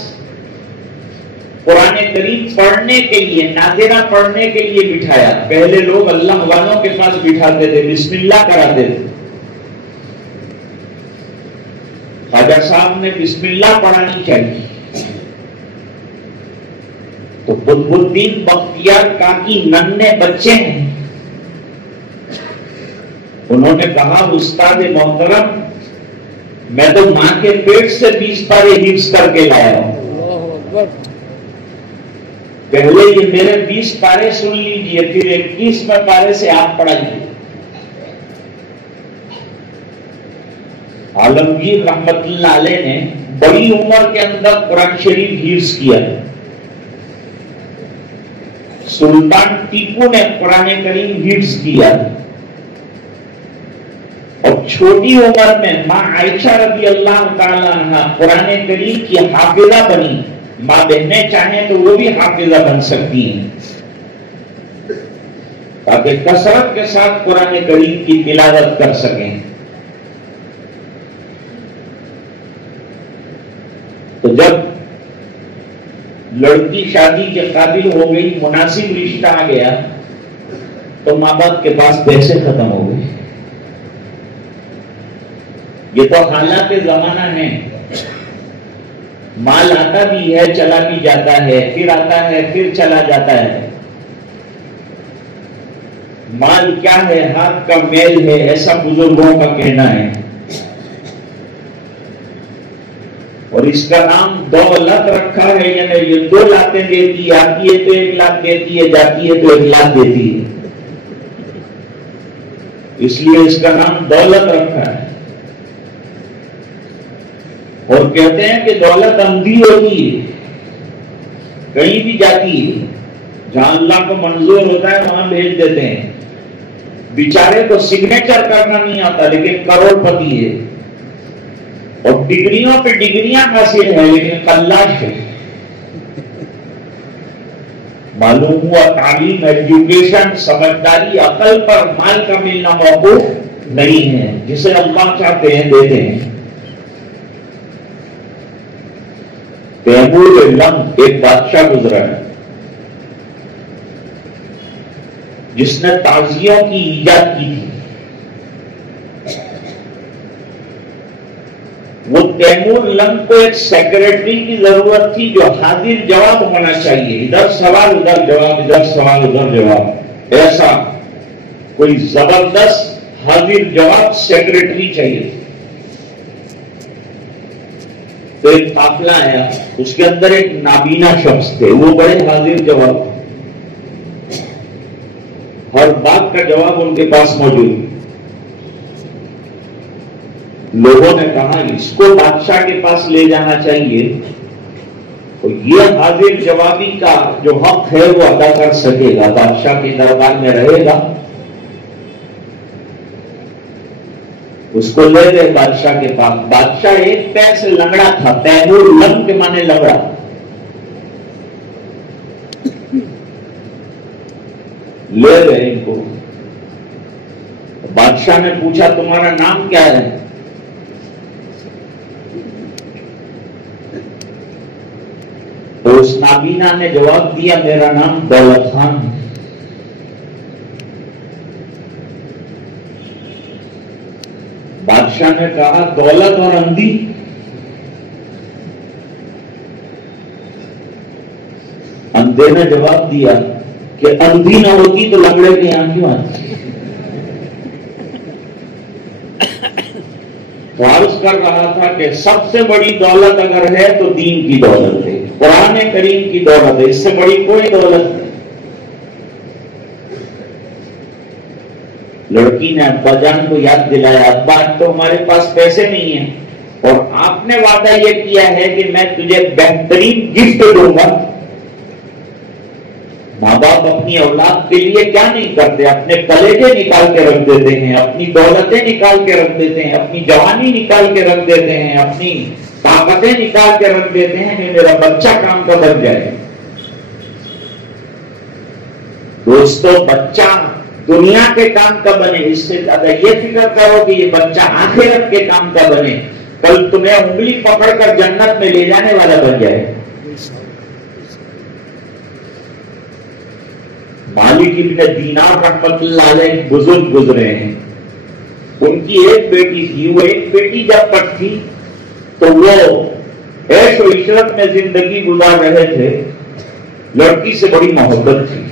قرآن کریم پڑھنے کے لیے، ناظرہ پڑھنے کے لیے بٹھایا۔ پہلے لوگ اللہ والوں کے پاس بٹھاتے تھے، بسم اللہ کراتے تھے، خواجہ صاحب نے بسم اللہ پڑھانی چاہیے، تو قطب الدین بختیار کاکی ننھے بچے ہیں، انہوں نے کہا استاد محترم میں تو ماں کے پیٹ سے 20 پارے حفظ کر کے لایا ہوں، پہلے یہ میرے 20 پارے سن لیجئے، پھر 21ویں پارے سے آپ پڑھائیے۔ عالمگیر رحمت اللہ علیہ نے بڑی عمر کے اندر قرآن شریف حفظ کیا، سلطان ٹیپو نے قرآن کریم حفظ کیا، اور چھوٹی عمر میں ماں عائشہ رضی اللہ تعالیٰ عنہ قرآن کریم کی حافظہ بنی. ماں بہنیں چاہیں تو وہ بھی حافظہ بن سکتی ہیں تاکہ کثرت کے ساتھ قرآن کریم کی تلاوت کر سکیں. تو جب لڑکی شادی کے قابل ہو گئی، مناسب رشتہ آ گیا، تو ماں باپ کے پاس پیسے ختم ہو گئے. یہ تو حالات زمانہ ہے. مال آتا بھی ہے، چلا بھی جاتا ہے، پھر آتا ہے، پھر چلا جاتا ہے. مال کیا ہے؟ ہاتھ کا میل ہے، ایسا بزرگوں کا کہنا ہے. اور اس کا نام دولت رکھا ہے. یعنی یہ 2 لاکھیں دیتی ہے، آتی ہے تو 1 لاکھ دیتی ہے، جاتی ہے تو 1 لاکھ دیتی ہے. اس لیے اس کا نام دولت رکھا ہے. اور کہتے ہیں کہ دولت اندھی ہوتی ہے، کہیں بھی جاتی ہے. جہاں اللہ کو منظور ہوتا ہے وہاں بھیج دیتے ہیں. بیچارے کو سگنیچر کرنا نہیں آتا لیکن کروڑ پتی ہے، اور ڈگریوں پہ ڈگریاں حاصل ہے لیکن خلاش ہے. معلوم ہوا تعلیم، ایجوکیشن، سمجھداری، عقل پر مال کا ملنا موقوف نہیں ہے. جسے اللہ چاہتے ہیں دیتے ہیں. تیمور لنگ ایک بادشاہ گزرا ہے جس نے تعزیوں کی ایجاد کی تھی. وہ تیمور لنگ کو ایک سیکرٹری کی ضرورت تھی جو حاضر جواب ہونا چاہیے. ادھر سوال ادھر جواب، ادھر سوال ادھر جواب، ایسا کوئی زبردست حاضر جواب سیکرٹری چاہیے. تو ایک قافلہ آیا، اس کے اندر ایک نابینا شخص تھے، وہ بڑے حاضر جواب، ہر بات کا جواب ان کے پاس موجود. لوگوں نے کہا اس کو بادشاہ کے پاس لے جانا چاہیے، تو یہ حاضر جوابی کا جو حق ہے وہ ادا کر سکے گا، بادشاہ کے دربار میں رہے گا. اس کو لے گئے بادشاہ کے پاس. بادشاہ ایک پیر سے لنگڑا تھا، تیمور لنگ کے معنی لنگڑا. لے گئے ان کو. بادشاہ نے پوچھا تمہارا نام کیا ہے؟ تو اس نابینا نے جواب دیا میرا نام دولت خان ہے. بادشاہ نے کہا دولت اور اندھی؟ اندھے نے جواب دیا کہ اندھی نہ ہوتی تو لنگڑے کے یہاں کیوں آتی. تو عرض کر رہا تھا کہ سب سے بڑی دولت اگر ہے تو دین کی دولت ہے، قرآن کریم کی دولت ہے، اس سے بڑی کوئی دولت نہیں. لڑکی نے ابا جان کو یاد دلایا، ابا تو ہمارے پاس پیسے نہیں ہیں اور آپ نے وعدہ یہ کیا ہے کہ میں تجھے بہترین گفٹ دوں گا. ماں باپ اپنی اولاد کے لیے کیا نہیں کرتے؟ اپنے کلیجے نکال کے رکھ دیتے ہیں، اپنی دولتیں نکال کے رکھ دیتے ہیں، اپنی جوانی نکال کے رکھ دیتے ہیں، اپنی طاقتیں نکال کے رکھ دیتے ہیں کہ میرا بچہ کام کا بن جائے. دوستو، بچہ دنیا کے کام کا بنے اس سے زیادہ یہ فکر کرو کہ یہ بچہ آخرت کے کام کا بنے، کل تمہیں انگلی پکڑ کر جنت میں لے جانے والا بن جائے. مالک ابن دینار رحمت اللہ علیہ بزرگ گزرے ہیں. ان کی ایک بیٹی تھی، وہ ایک بیٹی جب تک تھی تو وہ عیش و عشرت میں زندگی گزار رہے تھے. لڑکی سے بڑی محبت تھی،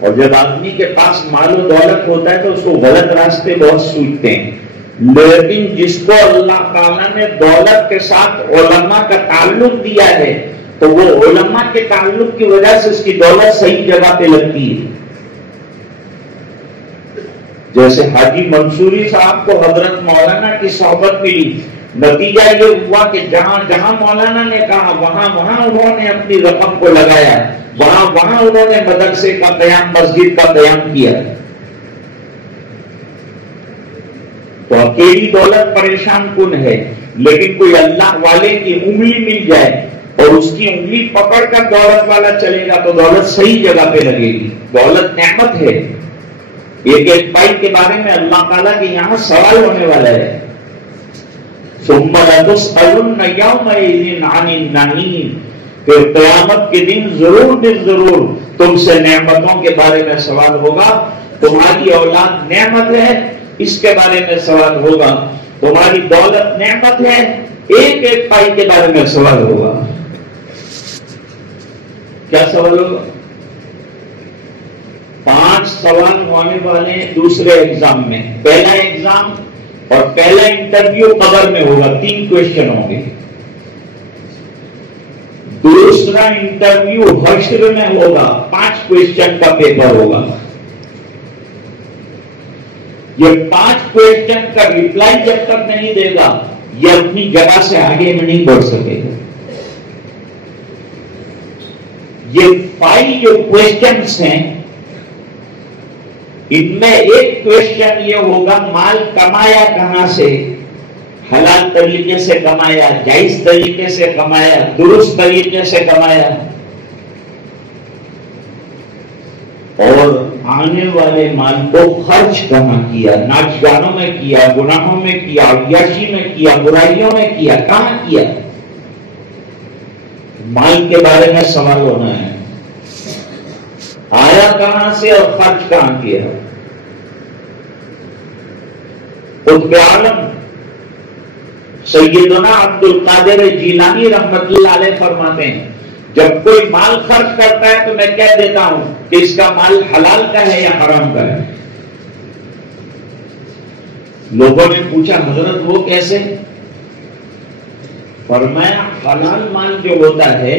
اور جب آدمی کے پاس مال و دولت ہوتا ہے تو اس کو غلط راستے بہت سوچتے ہیں. لیکن جس کو اللہ تعالیٰ نے دولت کے ساتھ علماء کا تعلق دیا ہے تو وہ علماء کے تعلق کی وجہ سے اس کی دولت صحیح جگہ پہ لگتی ہے. جیسے حاجی منصوری صاحب کو حضرت مولانا کی صحبت ملی، نتیجہ یہ ہوا کہ جہاں جہاں مولانا نے کہا وہاں وہاں انہوں نے اپنی رقم کو لگایا، وہاں وہاں انہوں نے مدرسے کا قیام، مسجد کا قیام کیا. تو اکیلی دولت پریشان کن ہے، لیکن کوئی اللہ والے کی انگلی مل جائے اور اس کی انگلی پکڑ کر دولت والا چلے گا تو دولت صحیح جگہ پہ لگے گی. دولت نعمت ہے. ایک ایک پائی کے بارے میں اللہ تعالیٰ کے یہاں سوال ہونے والا ہے. ثم لتسألن یومئذ عن النعیم، پھر قیامت کے دن ضرور تم سے نعمتوں کے بارے میں سوال ہوگا. تمہاری اولاد نعمت ہے، اس کے بارے میں سوال ہوگا. تمہاری دولت نعمت ہے، ایک ایک پائی کے بارے میں سوال ہوگا. کیا سوال ہوگا؟ 5 سوال ہونے والے دوسرے ایگزام میں. پہلا ایگزام اور پہلا انٹرویو قبر میں ہوگا، 3 کویشچن ہوں گے. دوسرا انٹرویو حشر میں ہوگا، 5 کویشچن کا پیپر ہوگا. یہ 5 کویشچن کا ریپلائی جب تک نہیں دے گا یہ اپنی جگہ سے آگے میں نہیں بڑھ سکے گا. یہ 5 جو کویشچنس ہیں ان میں ایک کویشچن یہ ہوگا مال کمایا کہاں سے؟ حلال طریقے سے کمایا، جائز طریقے سے کمایا، درست طریقے سے کمایا. اور آنے والے مال کو خرچ کہاں کیا؟ ناچ گانوں میں کیا، گناہوں میں کیا، عیاشی میں کیا، برائیوں میں کیا، کہاں کیا؟ مال کے بارے میں سوال ہونا ہے. آیا کہاں سے اور خرچ کہاں کیا؟ قطب عالم سیدنا عبد القادر جیلانی رحمت اللہ علیہ فرماتے ہیں جب کوئی مال خرچ کرتا ہے تو میں کہہ دیتا ہوں کہ اس کا مال حلال کا ہے یا حرام کا ہے. لوگوں نے پوچھا حضرت وہ کیسے؟ فرمایا حلال مال جو ہوتا ہے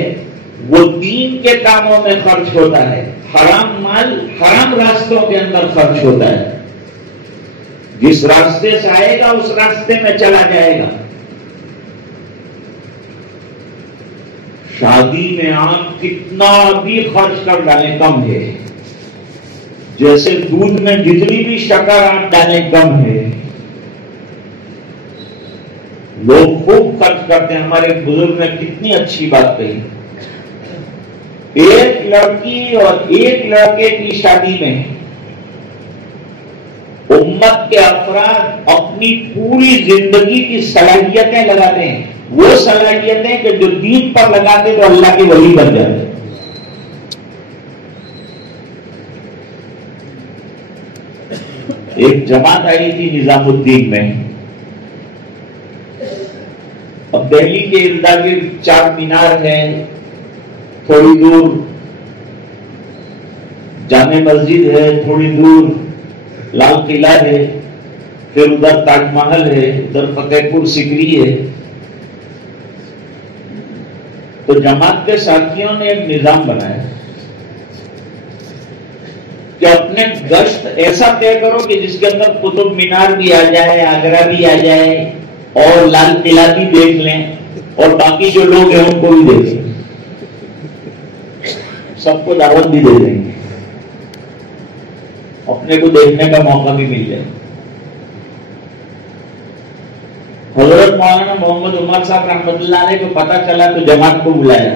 وہ دین کے کاموں میں خرچ ہوتا ہے، حرام مال حرام راستوں کے اندر خرچ ہوتا ہے. جس راستے سے آئے گا اس راستے میں چلا جائے گا. شادی میں آپ کتنا بھی خرچ کر ڈالیں کم ہے، جیسے دودھ میں جتنی بھی شکر آپ ڈالیں کم ہے. لوگ خوب خرچ کرتے ہیں. ہمارے بزرگ نے کتنی اچھی بات کہی، ایک لڑکی اور ایک لڑکے کی شادی میں امت کے افراد اپنی پوری زندگی کی صلاحیتیں لگاتے ہیں. وہ صلاحیتیں کہ جو دین پر لگاتے تو اللہ کے ولی بن جاتے. ایک جماعت آئی تھی نظام الدین میں. اب دہلی کے ارد گرد 4 مینار ہے، تھوڑی دور جامع مسجد ہے، تھوڑی دور لال قلعہ ہے، پھر ادھر تاج محل ہے، ادھر فتح پور سیکری ہے. تو جماعت کے ساتھیوں نے ایک نظام بنایا کہ اپنے گشت ایسا طے کرو کہ جس کے اندر قطب مینار بھی آ جائے، آگرہ بھی آ جائے اور لال قلعہ بھی دیکھ لیں اور باقی جو لوگ ہیں ان کو بھی دیکھ لیں. سب کو دعوت بھی دے دیں گے، اپنے کو دیکھنے کا موقع بھی مل جائے. حضرت مولانا محمد عمر صاحب رحمۃ اللہ علیہ کو پتہ چلا تو جماعت کو بلایا.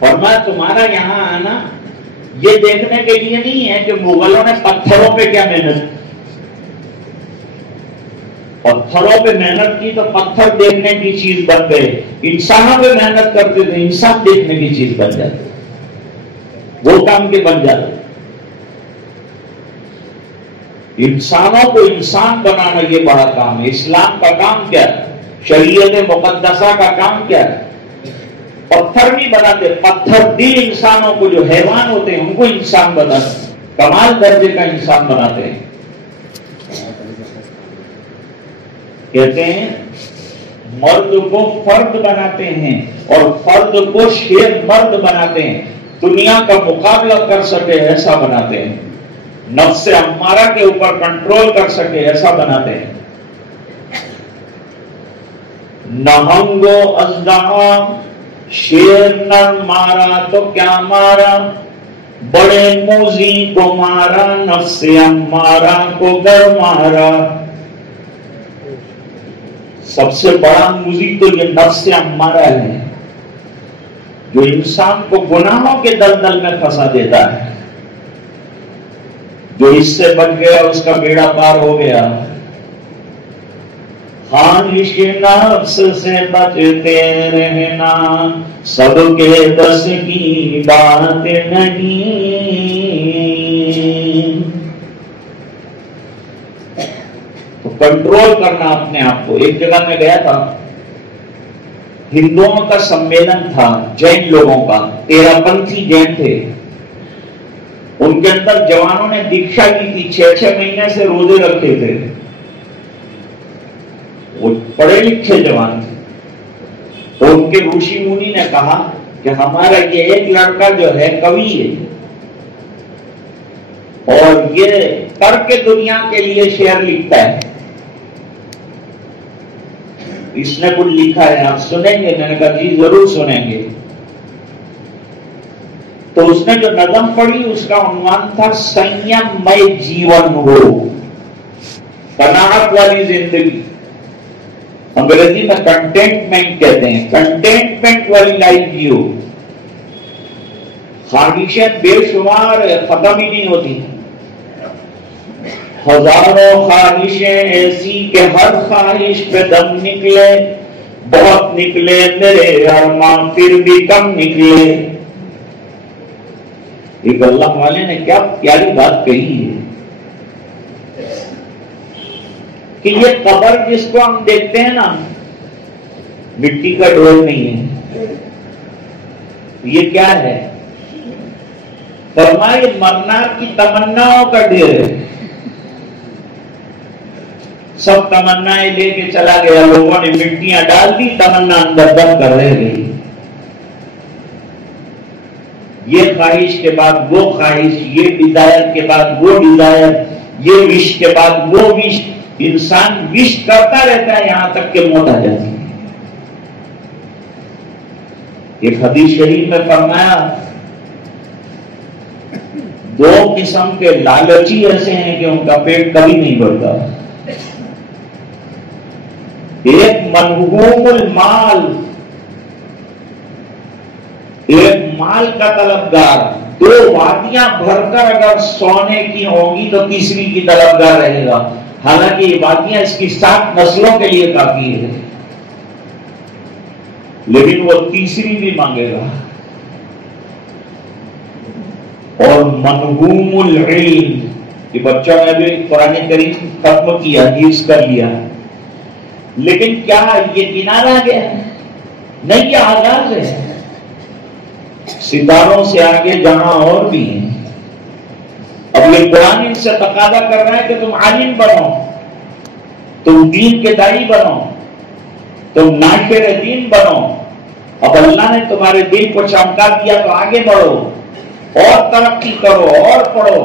فرمایا تمہارا یہاں آنا یہ دیکھنے کے لیے نہیں ہے کہ مغلوں نے پتھروں پہ کیا محنت کی. پتھروں پہ محنت کی تو پتھر دیکھنے کی چیز بن گئے. انسانوں پہ محنت کرتے تھے انسان دیکھنے کی چیز بن جاتے، وہ کام کے بن جاتے. انسانوں کو انسان بنانا یہ بڑا کام ہے. اسلام کا کام کیا ہے؟ شریعت مقدسہ کا کام کیا ہے؟ پتھر نہیں بناتے، پتھر دل انسانوں کو جو حیوان ہوتے ہیں ان کو انسان بناتے ہیں، کمال درجے کا انسان بناتے ہیں. کہتے ہیں مرد کو فرد بناتے ہیں اور فرد کو شیر مرد بناتے ہیں. دنیا کا مقابلہ کر سکے ایسا بناتے ہیں، نفس امارہ کے اوپر کنٹرول کر سکے ایسا بناتے ہیں. نہنگو ازدہا شیر نر مارا تو کیا مارا، بڑے موزی کو مارا نفس امارہ کو گر مارا. سب سے بڑا موزی تو یہ نفس امارہ ہے جو انسان کو گناہوں کے دلدل میں پھنسا دیتا ہے. جو اس سے بچ گیا اس کا بیڑا پار ہو گیا. خواہش نفس سے بچتے رہنا سب کے بس کی بات نہیں. تو کنٹرول کرنا اپنے آپ کو. ایک جگہ میں گیا تھا, ہندوؤں کا سمیلن تھا, جین لوگوں کا, 13 پنتھی جین تھے. ان کے اندر جوانوں نے دیکشا کی تھی, 6 مہینے سے روزے رکھتے تھے. وہ پڑھے لکھے جوان تھے. تو ان کے رشی منی نے کہا کہ ہمارا یہ ایک لڑکا جو ہے کوی ہے اور یہ کر کے دنیا کے لیے شعر لکھتا ہے. اس نے کچھ لکھا ہے, آپ سنیں گے؟ میں نے کہا جی ضرور سنیں گے. تو اس نے جو نظم پڑھی اس کا عنوان تھا سنیم مئے جیون ہو, قناعت والی زندگی. انگریزی میں کنٹینٹمنٹ کہتے ہیں. کنٹینٹمنٹ والی لائف جیو. خواہشیں بے شمار ختم ہی نہیں ہوتی. ہزاروں خواہشیں ایسی کہ ہر خواہش پہ دم نکلے. بہت نکلے میرے ارمان پھر بھی کم نکلے. ایک اللہ والے نے کیا پیاری بات کہی ہے کہ یہ قبر جس کو ہم دیکھتے ہیں نا, مٹی کا ڈھول نہیں ہے. یہ کیا ہے؟ فرمائے مرنا کی تمناؤں کا ڈھیر ہے. سب تمنائیں لے کے چلا گیا, لوگوں نے مٹیاں ڈال دی, تمنا اندر دم کر رہ گئی. یہ خواہش کے بعد وہ خواہش, یہ ڈیزائر کے بعد وہ ڈیزائر, یہ وش کے بعد وہ وش. انسان وش کرتا رہتا ہے یہاں تک کہ موت آ جاتی ہے. ایک حدیث شریف میں فرمایا 2 قسم کے لالچی ایسے ہیں کہ ان کا پیٹ کبھی نہیں بھرتا. ایک منہوم المال, ایک مال کا طلبگار. 2 وادیاں بھر کر اگر سونے کی ہوں گی تو تیسری کی طلبگار رہے گا. حالانکہ یہ وادیاں اس کی 7 نسلوں کے لیے کافی ہے, لیکن وہ تیسری بھی مانگے گا. اور منہوم العلم, یہ بچوں نے بھی قرآن کریم ختم کیا, حدیث کر لیا, لیکن کیا یہ کنارہ گیا؟ نہیں, یہ آغاز ہے. ستاروں سے آگے جہاں اور بھی ہیں. اب یہ قرآن ان سے تقاضا کر رہا ہے کہ تم عالم بنو, تم دین کے داعی بنو, تم ناشر دین بنو. اب اللہ نے تمہارے دین کو چمکا دیا تو آگے بڑھو اور ترقی کرو اور پڑھو,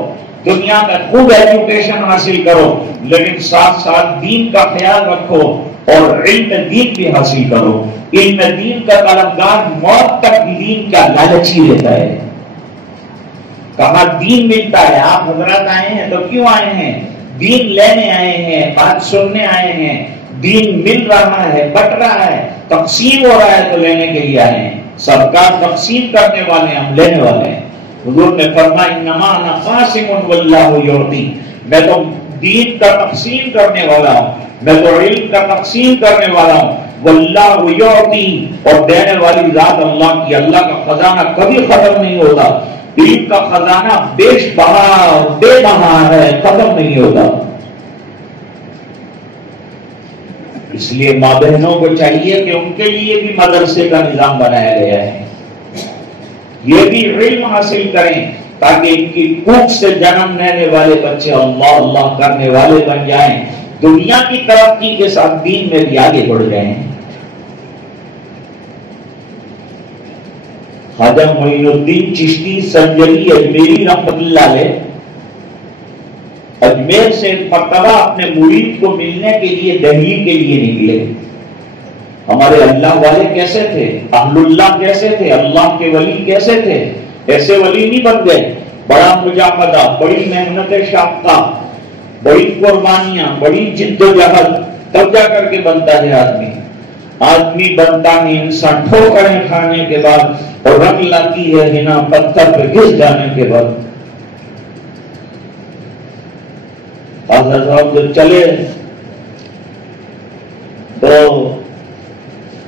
دنیا میں خوب ایجوکیشن حاصل کرو, لیکن ساتھ ساتھ دین کا خیال رکھو اور علم دین بھی حاصل کرو. علم دین کا طلبگار موت تک دین کا لالچی رہتا ہے. کہاں دین ملتا ہے؟ آپ حضرات آئے ہیں تو کیوں آئے ہیں؟ دین لینے آئے ہیں, بات سننے آئے ہیں. دین مل رہا ہے, بٹ رہا ہے, تقسیم ہو رہا ہے تو لینے کے لیے آئے ہیں. سرکار تقسیم کرنے والے, ہم لینے والے ہیں. حضور نے فرمایا انما انا قاسم واللہ یعطی, میں تو دین کا تقسیم کرنے والا ہوں, میں تو علم کا تقسیم کرنے والا ہوں. واللہ یعطی, اور دینے والی ذات اللہ کی. اللہ کا خزانہ کبھی ختم نہیں ہوتا. دین کا خزانہ بیش بہا بے بہا ہے, ختم نہیں ہوتا. اس لیے ماں بہنوں کو چاہیے کہ ان کے لیے بھی مدرسے کا نظام بنایا گیا ہے. یہ بھی علم حاصل کریں تاکہ ان کی کوکھ سے جنم لینے والے بچے اللہ اللہ کرنے والے بن جائیں, دنیا کی ترقی کے ساتھ دین میں بھی آگے بڑھ جائیں. خواجہ معین الدین چشتی سنجری اجمیری رحمۃ اللہ علیہ اجمیر سے ایک مرتبہ اپنے مرید کو ملنے کے لیے دہلی کے لیے نکلے. ہمارے اللہ والے کیسے تھے, اہل اللہ کیسے تھے, اللہ کے ولی کیسے تھے؟ ایسے ولی نہیں بن گئے, بڑا مجاہدہ، بڑی محنت شاقہ، بڑی قربانیاں، بڑی جدوجہد، تب جا کر کے بنتا ہے آدمی۔ آدمی بنتا ہے انسان ٹھوکریں کھانے کے بعد اور رنگ لاتی ہے ہنا پتھر پہ گھس جانے کے بعد۔ حضرت صاحب جب چلے تو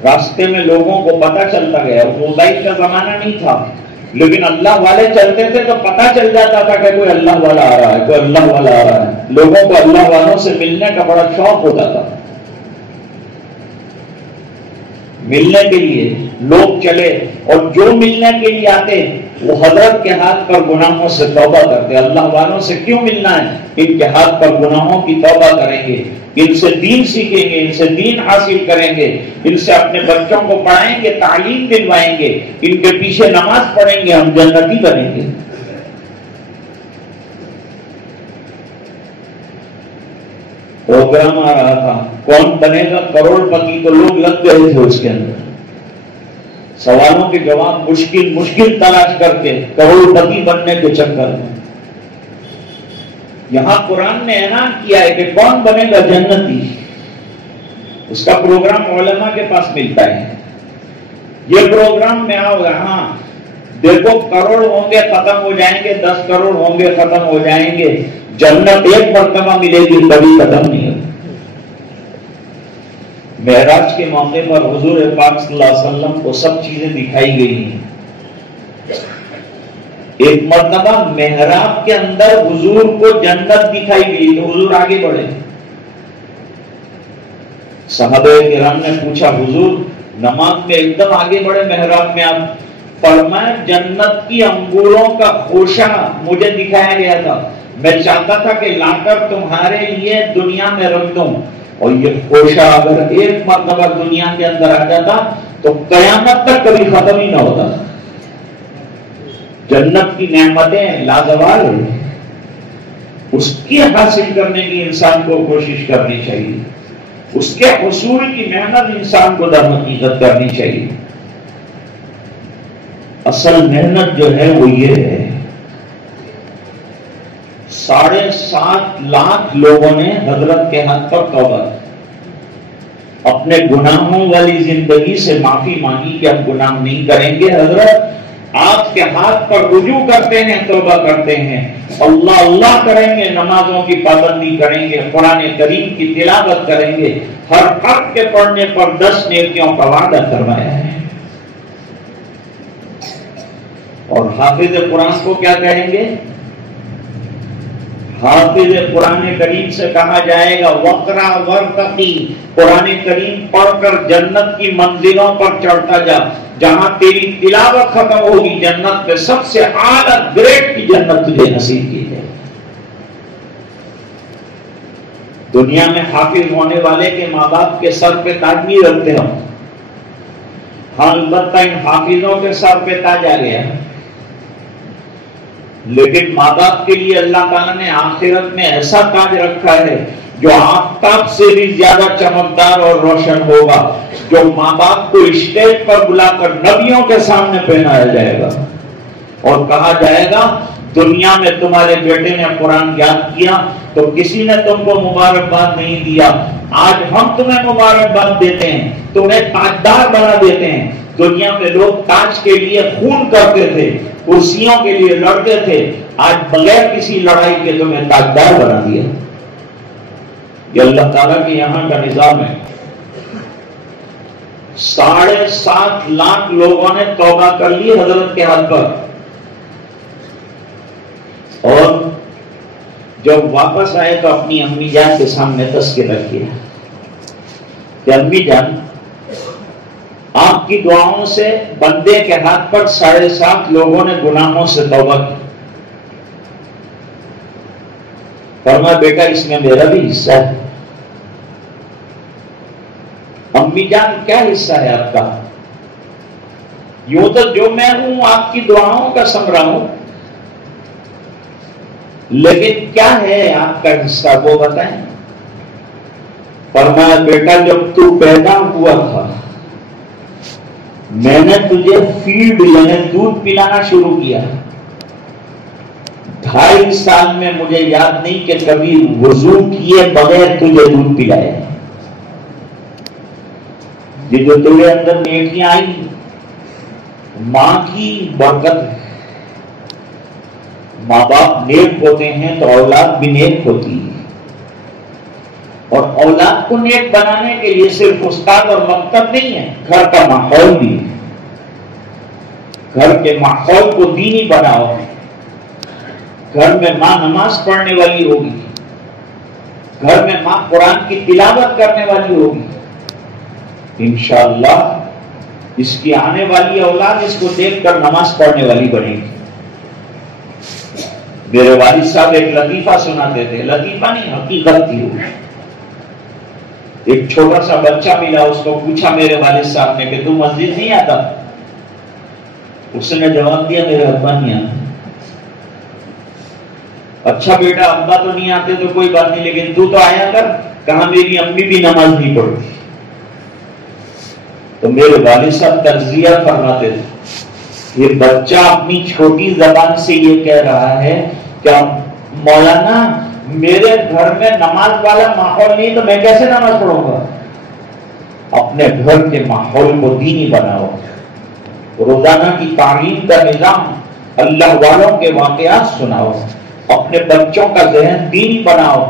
راستے میں لوگوں کو پتہ چلتا گیا، موبائل کا زمانہ نہیں تھا، لیکن اللہ والے چلتے تھے تو پتہ چل جاتا تھا کہ کوئی اللہ والا آ رہا ہے، کوئی اللہ والا آ رہا ہے۔ لوگوں کو اللہ والوں سے ملنے کا بڑا شوق ہوتا تھا۔ ملنے کے لیے لوگ چلے، اور جو ملنے کے لیے آتے وہ حضرت کے ہاتھ پر گناہوں سے توبہ کرتے۔ اللہ والوں سے کیوں ملنا ہے؟ ان کے ہاتھ پر گناہوں کی توبہ کریں گے، ان سے دین سیکھیں گے، ان سے دین حاصل کریں گے، ان سے اپنے بچوں کو پڑھائیں گے، تعلیم دلوائیں گے، ان کے پیچھے نماز پڑھیں گے، ہم جنتی بنیں گے۔ پروگرام آ رہا تھا، کون بنے گا کروڑ پتی، تو لوگ لگ گئے تھے اس کے اندر، سوالوں کے جواب مشکل مشکل تلاش کر کے کروڑ پتی بننے کے چکر میں۔ یہاں قرآن نے اعلان کیا ہے کہ کون بنے گا جنتی، اس کا پروگرام علماء کے پاس ملتا ہے۔ یہ پروگرام میں آؤ، ہاں دیکھو کروڑ ہوں گے ختم ہو جائیں گے، 10 کروڑ ہوں گے ختم ہو جائیں گے، جنت ایک مرتبہ ملے گی، کبھی ختم نہیں ہوگی۔ معراج کے موقع پر حضور پاک صلی اللہ علیہ وسلم کو سب چیزیں دکھائی گئی ہیں۔ ایک مرتبہ محراب کے اندر حضور کو جنت دکھائی گئی تو حضور آگے بڑھے۔ صحابہ کرام نے پوچھا حضور نماز میں ایک دم آگے بڑھے، محراب میں آپ، فرمایا جنت کی انگوروں کا خوشہ مجھے دکھایا گیا تھا، میں چاہتا تھا کہ لا کر تمہارے لیے دنیا میں رکھ دوں، اور یہ خوشہ اگر ایک مرتبہ دنیا کے اندر آ جاتا تو قیامت تک کبھی ختم ہی نہ ہوتا۔ جنت کی نعمتیں لازوال ہیں، اس کی حاصل کرنے کی انسان کو کوشش کرنی چاہیے، اس کے حصول کی محنت انسان کو در حقیقت کرنی چاہیے۔ اصل محنت جو ہے وہ یہ ہے، 7.5 لاکھ لوگوں نے حضرت کے ہاتھ پر توبہ کی، اپنے گناہوں والی زندگی سے معافی مانگی کہ ہم گناہ نہیں کریں گے، حضرت آپ کے ہاتھ پر رجوع کرتے ہیں، توبہ کرتے ہیں، اللہ اللہ کریں گے، نمازوں کی پابندی کریں گے، قرآن کریم کی تلاوت کریں گے، ہر حرف کے پڑھنے پر 10 نیکیوں کا وعدہ فرمایا ہے۔ اور حافظ قرآن کو کیا کہیں گے؟ حافظ قرآن کریم سے کہا جائے گا وقرا ورتقی، قرآن کریم پڑھ کر جنت کی منزلوں پر چڑھتا جا، جہاں تیری تلاوت ختم ہوگی جنت میں سب سے اعلیٰ گریڈ کی جنت تجھے نصیب کی جائے۔ دنیا میں حافظ ہونے والے کے ماں باپ کے سر پہ تاج نہیں رکھتے ہم، ہاں البتہ ان حافظوں کے سر پہ تاج آ گیا، لیکن ماں باپ کے لیے اللہ تعالیٰ نے آخرت میں ایسا تاج رکھا ہے جو آفتاب سے بھی زیادہ چمکدار اور روشن ہوگا، جو ماں باپ کو اسٹیج پر بلا کر نبیوں کے سامنے پہنایا جائے گا اور کہا جائے گا دنیا میں تمہارے بیٹے نے قرآن یاد کیا تو کسی نے تم کو مبارکباد نہیں دیا، آج ہم تمہیں مبارکباد دیتے ہیں، تمہیں تاجدار بنا دیتے ہیں۔ دنیا میں لوگ تاج کے لیے خون کرتے تھے، کرسیوں کے لیے لڑتے تھے، آج بغیر کسی لڑائی کے تمہیں تاجدار بنا دیا۔ یہ اللہ تعالیٰ کے یہاں کا نظام ہے۔ 7.5 لاکھ لوگوں نے توبہ کر لی حضرت کے ہاتھ پر، اور جب واپس آئے تو اپنی امی جان کے سامنے تذکرہ کیا کہ امی جان آپ کی دعاؤں سے بندے کے ہاتھ پر 7.5 لوگوں نے گناہوں سے توبہ کی۔ فرمایا بیٹا اس میں میرا بھی حصہ ہے۔ امی جان کیا حصہ ہے آپ کا؟ یوں تو جو میں ہوں آپ کی دعاؤں کا ثمرہ ہوں، لیکن کیا ہے آپ کا حصہ وہ بتائیں۔ فرمایا بیٹا جب تو پیدا ہوا تھا میں نے تجھے فیڈ یعنی دودھ پلانا شروع کیا، 2.5 سال میں مجھے یاد نہیں کہ کبھی وضو کیے بغیر تجھے دودھ پلائے. یہ جو تیرے اندر نیکیاں آئی ماں کی برکت ہے. ماں باپ نیک ہوتے ہیں تو اولاد بھی نیک ہوتی ہے. اور اولاد کو نیک بنانے کے لیے صرف استاد اور مکتب نہیں ہے، گھر کا ماحول بھی ہے. گھر کے ماحول کو دینی بناؤ. گھر میں ماں نماز پڑھنے والی ہوگی، گھر میں ماں قرآن کی تلاوت کرنے والی ہوگی. انشاءاللہ اس کی آنے والی اولاد اس کو دیکھ کر نماز پڑھنے والی بنے گی. میرے والد صاحب ایک لطیفہ سناتے تھے، لطیفہ نہیں حقیقت تھی. ایک چھوٹا سا بچہ ملا، اس کو پوچھا میرے والد صاحب نے کہ تو مسجد نہیں آتا؟ اس نے جواب دیا میرے ابا نہیں آتا. اچھا بیٹا ابا تو نہیں آتے تو کوئی بات نہیں، لیکن تو آیا کر. کہاں میری امی بھی نماز نہیں پڑھتی. تو میرے والد صاحب تجزیہ فرماتے تھے، یہ بچہ اپنی چھوٹی زبان سے یہ کہہ رہا ہے کہ مولانا میرے گھر میں نماز والا ماحول نہیں تو میں کیسے نماز پڑھوں گا. اپنے گھر کے ماحول کو دینی بناؤ. روزانہ کی تعلیم کا نظام، اللہ والوں کے واقعات سناؤ. اپنے بچوں کا ذہن دینی بناؤ.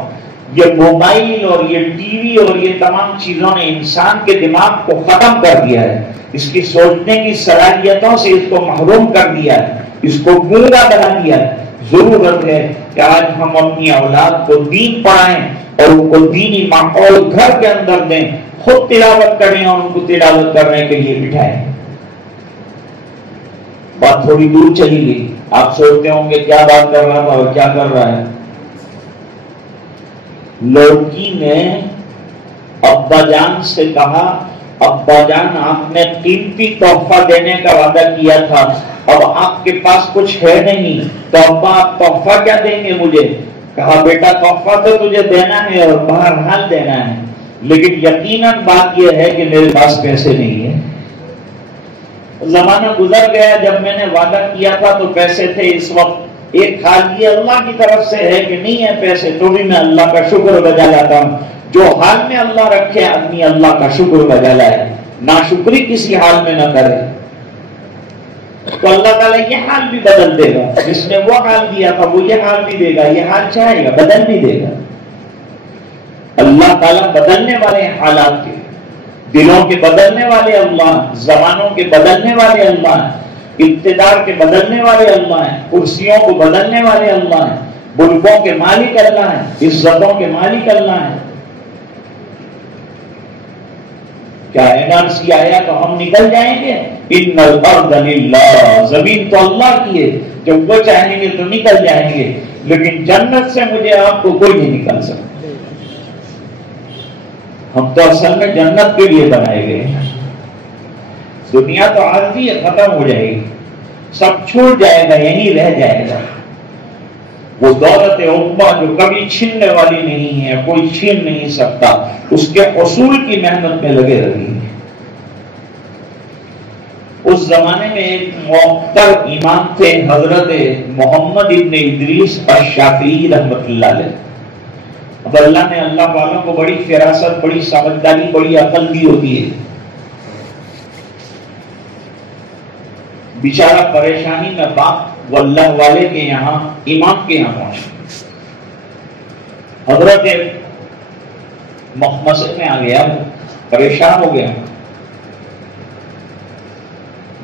یہ موبائل اور یہ ٹی وی اور یہ تمام چیزوں نے انسان کے دماغ کو ختم کر دیا ہے. اس کی سوچنے کی صلاحیتوں سے اس کو محروم کر دیا ہے، اس کو گنگا بنا دیا ہے. ضرورت ہے کہ آج ہم اپنی اولاد کو دین پڑھائیں اور ان کو دینی ماحول گھر کے اندر دیں. خود تلاوت کریں اور ان کو تلاوت کرنے کے لیے بٹھائیں. بات تھوڑی دور چلی گئی. آپ سوچتے ہوں گے کیا بات کر رہا تھا اور کیا کر رہا ہے. لڑکی نے ابا جان سے کہا ابا جان آپ نے قیمتی تحفہ دینے کا وعدہ کیا تھا، اب آپ کے پاس کچھ ہے نہیں تو ابا آپ تحفہ کیا دیں گے مجھے؟ کہا بیٹا تحفہ تو تجھے دینا ہے اور بہرحال دینا ہے، لیکن یقیناً بات یہ ہے کہ میرے پاس پیسے نہیں ہیں. زمانہ گزر گیا، جب میں نے وعدہ کیا تھا تو پیسے تھے. اس وقت ایک حال یہ اللہ کی طرف سے ہے کہ نہیں ہے پیسے تو بھی میں اللہ کا شکر بجا لاتا ہوں. جو حال میں اللہ رکھے آدمی اللہ کا شکر بجا لائے، ناشکری کسی حال میں نہ کرے تو اللہ تعالیٰ یہ حال بھی بدل دے گا. جس نے وہ حال دیا تھا وہ یہ حال بھی دے گا. یہ حال چاہے گا بدل بھی دے گا. اللہ تعالیٰ بدلنے والے حالات کے، دلوں کے بدلنے والے اللہ، زبانوں کے بدلنے والے اللہ ہیں، اقتدار کے بدلنے والے اللہ ہیں، کرسیوں کو بدلنے والے اللہ ہیں، ملکوں کے مالک اللہ ہیں، عزتوں کے مالک اللہ ہیں. کیا NRC آیا تو ہم نکل جائیں گے؟ ان الارض للہ، زمین تو اللہ کی ہے، جب وہ چاہیں گے تو نکل جائیں گے، لیکن جنت سے مجھے آپ کو کوئی نہیں نکل سکتا. ہم تو اصل میں جنت کے لیے بنائے گئے ہیں. دنیا تو عارضی ہے، ختم ہو جائے گی، سب چھوٹ جائے گا، یہیں رہ جائے گا. وہ دولت عقبہ جو کبھی چھیننے والی نہیں ہے، کوئی چھین نہیں سکتا، اس کے حصول کی محنت میں لگے رہی ہے. اس زمانے میں ایک معتبر امام تھے حضرت محمد ابن ادریس الشافعی رحمۃ اللہ علیہ. اب اللہ نے اللہ والوں کو بڑی فراست، بڑی سمجھداری، بڑی عقل دی ہوتی ہے. بیچارہ پریشانی میں باپ واللہ والے کے یہاں امام کے یہاں پہنچا. حضرت مخمصے میں آ گیا، پریشان ہو گیا.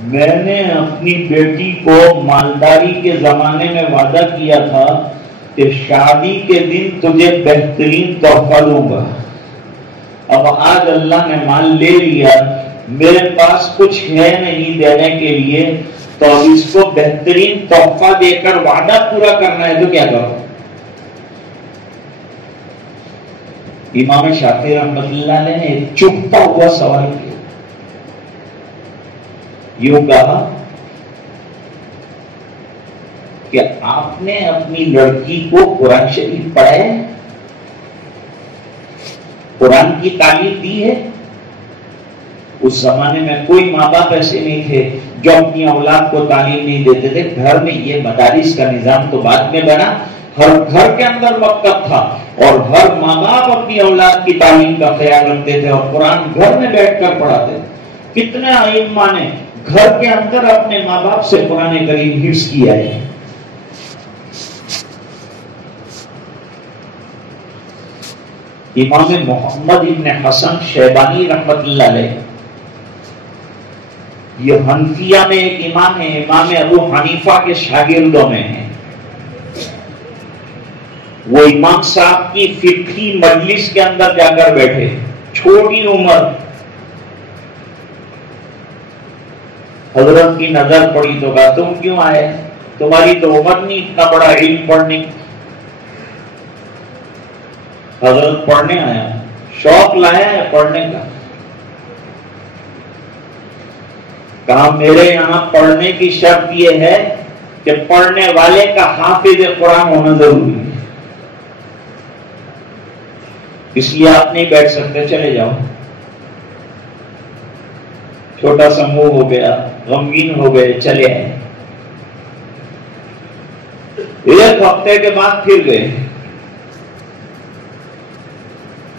میں نے اپنی بیٹی کو مالداری کے زمانے میں وعدہ کیا تھا کہ شادی کے دن تجھے بہترین تحفہ دوں گا. اب آج اللہ نے مال لے لیا، میرے پاس کچھ ہے نہیں دینے کے لیے، تو اب اس کو بہترین تحفہ دے کر وعدہ پورا کرنا ہے تو کیا کرو؟ امام شافعی رحمۃ اللہ علیہ نے چپتا ہوا سوال کیا. یوں کہا کہ آپ نے اپنی لڑکی کو قرآن شریف پڑھایا، قرآن کی تعلیم دی ہے؟ اس زمانے میں کوئی ماں باپ ایسے نہیں تھے جو اپنی اولاد کو تعلیم نہیں دیتے تھے. گھر میں یہ مدارس کا نظام تو بعد میں بنا. ہر گھر کے اندر مکتب تھا اور ہر ماں باپ اپنی اولاد کی تعلیم کا خیال رکھتے تھے اور قرآن گھر میں بیٹھ کر پڑھاتے تھے. کتنے ائمہ نے گھر کے اندر اپنے ماں باپ سے قرآن کریم حفظ کیا ہے. امام محمد ابن حسن شیبانی رحمت اللہ علیہ یہ حنفیہ میں ایک امام ہے, امام ابو حنیفہ کے شاگردوں میں ہیں. وہ امام صاحب کی فقہی مجلس کے اندر جا کر بیٹھے, چھوٹی عمر. حضرت کی نظر پڑی تو کہا تم کیوں آئے, تمہاری تو عمر نہیں اتنا بڑا علم پڑھنے. حضرت پڑھنے آیا, شوق لایا ہے پڑھنے کا. کہا میرے یہاں پڑھنے کی شرط یہ ہے کہ پڑھنے والے کا حافظ قرآن ہونا ضروری ہے, اس لیے آپ نہیں بیٹھ سکتے, چلے جاؤ. چھوٹا سا منہ ہو گیا, غمگین ہو گئے, چلے آئے. ایک ہفتے کے بعد پھر گئے.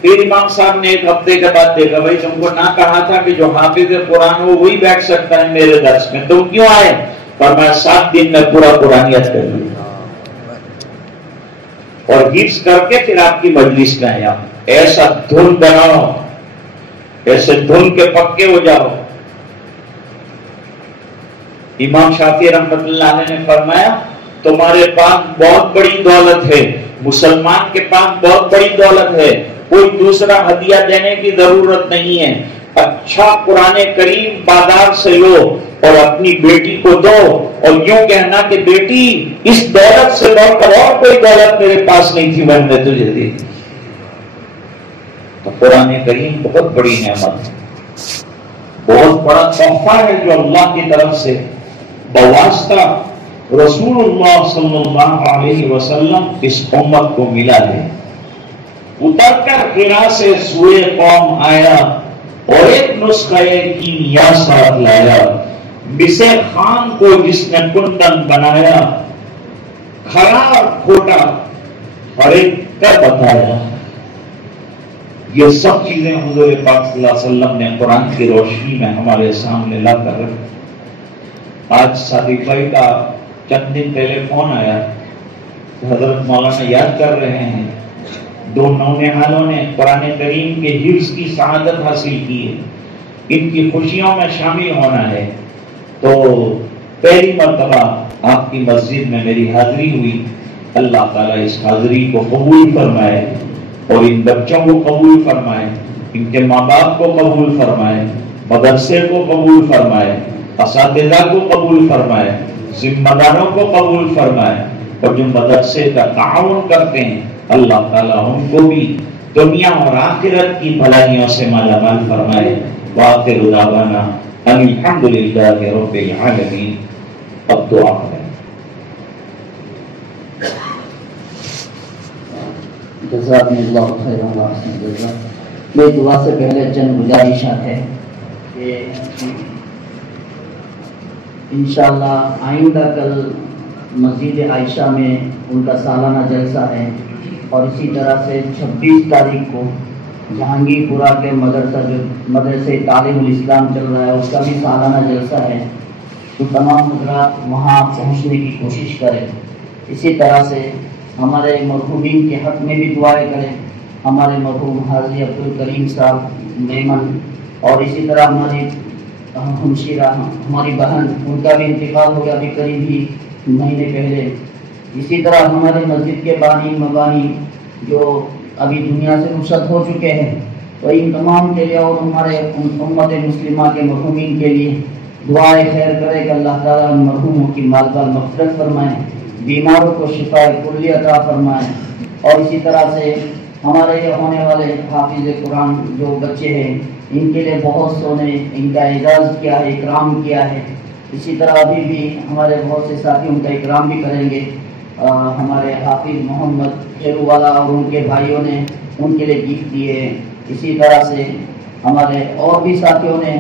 پھر امام صاحب نے ایک ہفتے کے بعد دیکھا, بھائی تم کو نہ کہا تھا کہ جو حافظ قرآن ہو وہی بیٹھ سکتا ہے میرے درس میں, تم کیوں آئے؟ فرمایا 7 دن میں پورا قرآن یاد کر لیا اور حفظ کر کے پھر آپ کی مجلس میں آیا. ایسا دھن بناؤ, ایسے دھن کے پکے ہو جاؤ. امام شافعی رحمت اللہ علیہ نے فرمایا تمہارے پاس بہت بڑی دولت ہے, مسلمان کے پاس بہت بڑی دولت ہے, کوئی دوسرا ہدیہ دینے کی ضرورت نہیں ہے. اچھا قرآن کریم بازار سے لو اور اپنی بیٹی کو دو اور یوں کہنا کہ بیٹی اس دولت سے بڑھ کر اور کوئی دولت میرے پاس نہیں تھی, میں نے تجھے دی. تو قرآن کریم بہت بڑی نعمت ہے, بہت بڑا تحفہ ہے جو اللہ کی طرف سے بواسطہ رسول اللہ صلی اللہ علیہ وسلم اس امت کو ملا ہے. اتر کر قرآن سے سورہ قوم آیا اور ایک نسخہ کیمیا ساتھ لایا. بسے خان کو جس نے کنڈن بنایا, کھڑا اور کھوٹا ہر ایک کا بتایا. یہ سب چیزیں حضور پاک صلی اللہ علیہ وسلم نے قرآن کی روشنی میں ہمارے سامنے لا کر رکھی. آج صادق بھائی کا چند دن پہلے فون آیا, حضرت مولانا یاد کر رہے ہیں 2 نونہالوں نے قرآن کریم کے حفظ کی سعادت حاصل کی ہے, ان کی خوشیوں میں شامل ہونا ہے. تو پہلی مرتبہ آپ کی مسجد میں میری حاضری ہوئی. اللہ تعالیٰ اس حاضری کو قبول فرمائے اور ان بچوں کو قبول فرمائے, ان کے ماں باپ کو قبول فرمائے, مدرسے کو قبول فرمائے, اساتذہ کو قبول فرمائے, ذمہ داروں کو قبول فرمائے, اور جو مدرسے کا تعاون کرتے ہیں اللہ تعالیٰ ان کو بھی دنیا اور آخرت کی بھلائیوں سے مالا مال فرمائے. وآخر دعوانا ان الحمدللہ رب العالمین. اب دعا کریں. جزاکم اللہ خیر و احسن جزا. یہ دعا سے پہلے چند گزارشات ہے کہ انشاءاللہ آئندہ کل مسجد عائشہ میں ان کا سالانہ جلسہ ہے اور اسی طرح سے 26 تاریخ کو جہانگیر پورہ کے مدرسے تعلیم الاسلام چل رہا ہے, اس کا بھی سالانہ جلسہ ہے. تو تمام حضرات وہاں پہنچنے کی کوشش کریں. اسی طرح سے ہمارے مرحومین کے حق میں بھی دعائیں کریں. ہمارے مرحوم حاجی عبدالکریم صاحب میمن اور اسی طرح ہماری ہمشیرہ ہماری بہن, ان کا بھی انتقال ہو گیا ابھی قریب ہی مہینے پہلے. اسی طرح ہمارے مسجد کے بانی مبانی جو ابھی دنیا سے رخصت ہو چکے ہیں, تو ان تمام کے لیے اور ہمارے امت مسلمہ کے مرحومین کے لیے دعائیں خیر کرے کہ اللہ تعالیٰ ان مرحوموں کی مال بال مغفرت فرمائیں, بیماروں کو شفا کلی عطا فرمائیں. اور اسی طرح سے ہمارے یہ ہونے والے حافظ قرآن جو بچے ہیں ان کے لیے بہت سو نے ان کا اعزاز کیا ہے, اکرام کیا ہے. اسی طرح ابھی بھی ہمارے بہت سے ساتھی ان کا اکرام بھی کریں گے. ہمارے حافظ محمد خیرو والا اور ان کے بھائیوں نے ان کے لیے گفٹ دیے. اسی طرح سے ہمارے اور بھی ساتھیوں نے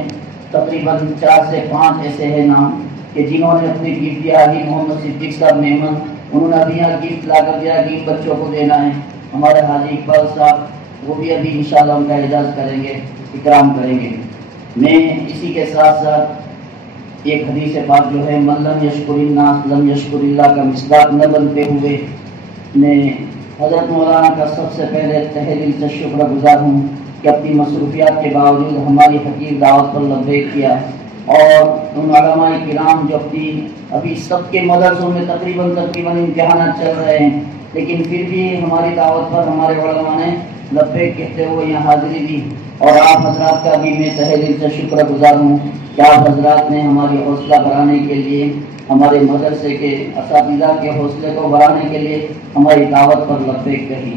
تقریباً 4 سے 5 ایسے ہیں نام کہ جنہوں نے اپنے گفٹ دیا. حاجی محمد صدیق صاحب میمن، انہوں نے ابھی یہاں گفٹ لا کر دیا کہ بچوں کو دینا ہے. ہمارے حاجی اقبال صاحب وہ بھی ابھی انشاءاللہ ان کا اعزاز کریں گے، اکرام کریں گے. میں اسی کے ساتھ ساتھ ایک حدیث پاک جو ہے من لم یشکر الناس لم یشکر اللہ کا مصداق نہ بنتے ہوئے میں حضرت مولانا کا سب سے پہلے تہہ دل سے شکر گزار ہوں کہ اپنی مصروفیات کے باوجود ہماری حقیر دعوت پر لبیک کیا ہے. اور ان علماء کرام جو اپنی ابھی سب کے مدرسوں میں تقریباً امتحانات چل رہے ہیں، لیکن پھر بھی ہماری دعوت پر ہمارے علماء نے لبیک کہتے ہوئے یہاں حاضری دی. اور آپ حضرات کا بھی میں تہہ دل سے شکر گزار ہوں کہ آپ حضرات نے ہماری حوصلہ بڑھانے کے لیے، ہمارے مدرسے کے اساتذہ کے حوصلے کو بڑھانے کے لیے ہماری دعوت پر لبیک کہی.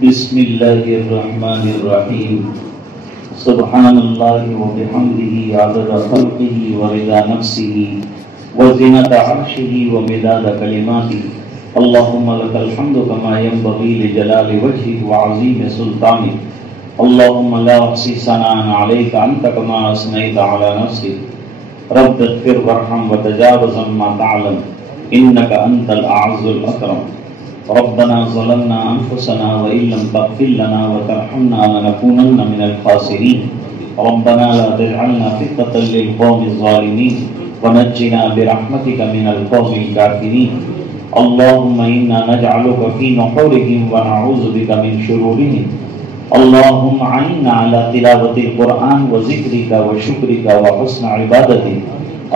بسم اللہ الرحمن الرحیم. سبحان اللہ وبحمدہ عدد خلقہ ورضا نفسہ وزنۃ عرشہ ومداد کلماتہ. اللہم لک الحمد کما ینبغی لجلال وجہک وعظیم سلطانک. اللہم لا احصی ثناء علیک انت کما اثنیت علی نفسک. رب اغفر وارحم وتجاوز عما تعلم انک انت الاعز الاکرم. ربنا ظلمنا انفسنا وان لم تغفر لنا وترحمنا لنكونن من الخاسرين. ربنا لا تجعلنا فتنة للقوم الظالمين ونجنا برحمتك من القوم الكافرين. اللهم انا نجعلك في نحورهم ونعوذ بك من شرورهم. اللهم اعنا على تلاوة القرآن وذكرك وشكرك وحسن عبادتك.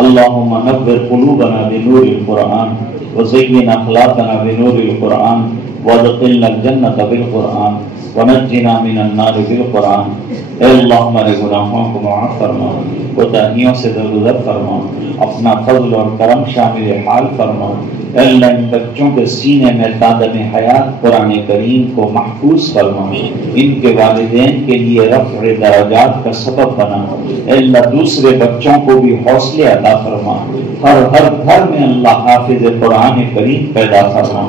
اللهم نور قلوبنا بنور القرآن وزين اخلاقنا بنور القرآن وادخلنا الجنة بالقرآن ونجنا من النار بالقرآن. اے اللہ ہمارے گناہوں کو معاف فرما، کوتاہیوں سے درگزر فرما، اپنا فضل اور کرم شامل حال فرما. اے اللہ ان بچوں کے سینے میں تادم حیات قرآن کریم کو محفوظ فرما، ان کے والدین کے لیے رفع درجات کا سبب بنا. اے اللہ دوسرے بچوں کو بھی حوصلے عطا فرما. ہر گھر میں اللہ حافظ قرآن کریم پیدا فرما،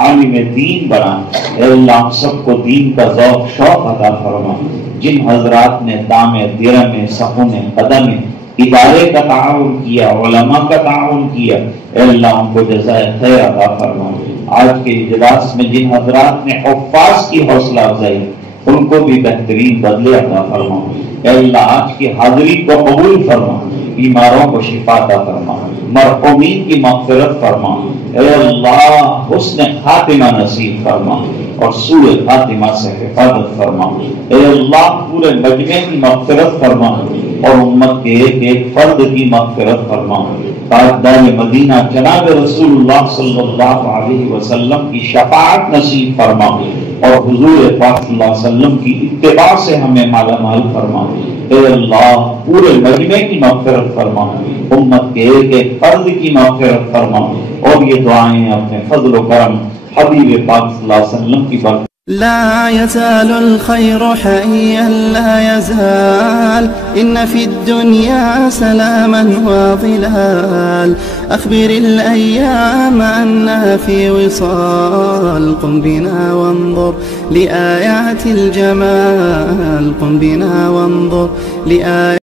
عالم دین بنا. اے اللہ ہم سب کو دین کا ذوق شوق عطا فرما. جن حضرات نے دام درم سخن قدم ادارے کا تعاون کیا، علماء کا تعاون کیا، اے اللہ ان کو جزائے خیر عطا فرما. آج کے اجلاس میں جن حضرات نے حفاظ کی حوصلہ افزائی ان کو بھی بہترین بدلے عطا فرما. اے اللہ آج کی حاضری کو قبول فرما، بیماروں کو شفا عطا فرما، مرحومین کی مغفرت فرما. اے اللہ حسن خاتمہ نصیب فرما اور سوء خاتمہ سے حفاظت فرما. اے اللہ پورے مجمع کی مغفرت فرما اور امت کے ایک ایک فرد کی مغفرت فرما. تاجدار مدینہ جناب رسول اللہ صلی اللہ علیہ وسلم کی شفاعت نصیب فرما اور حضور پاک صلی اللہ علیہ وسلم کی اتباع سے ہمیں مالا مال فرما. اے اللہ پورے مجمع کی مغفرت فرما، امت کے ایک ایک فرد کی مغفرت فرما. اور یہ دعائیں اپنے فضل و کرم حبیب پاک صلی اللہ علیہ وسلم کی برکت. لا يزال الخير حيا لا يزال إن في الدنيا سلاما وظلال. أخبر الأيام أنها في وصال. قم بنا وانظر لآيات الجمال. قم بنا وانظر لآيات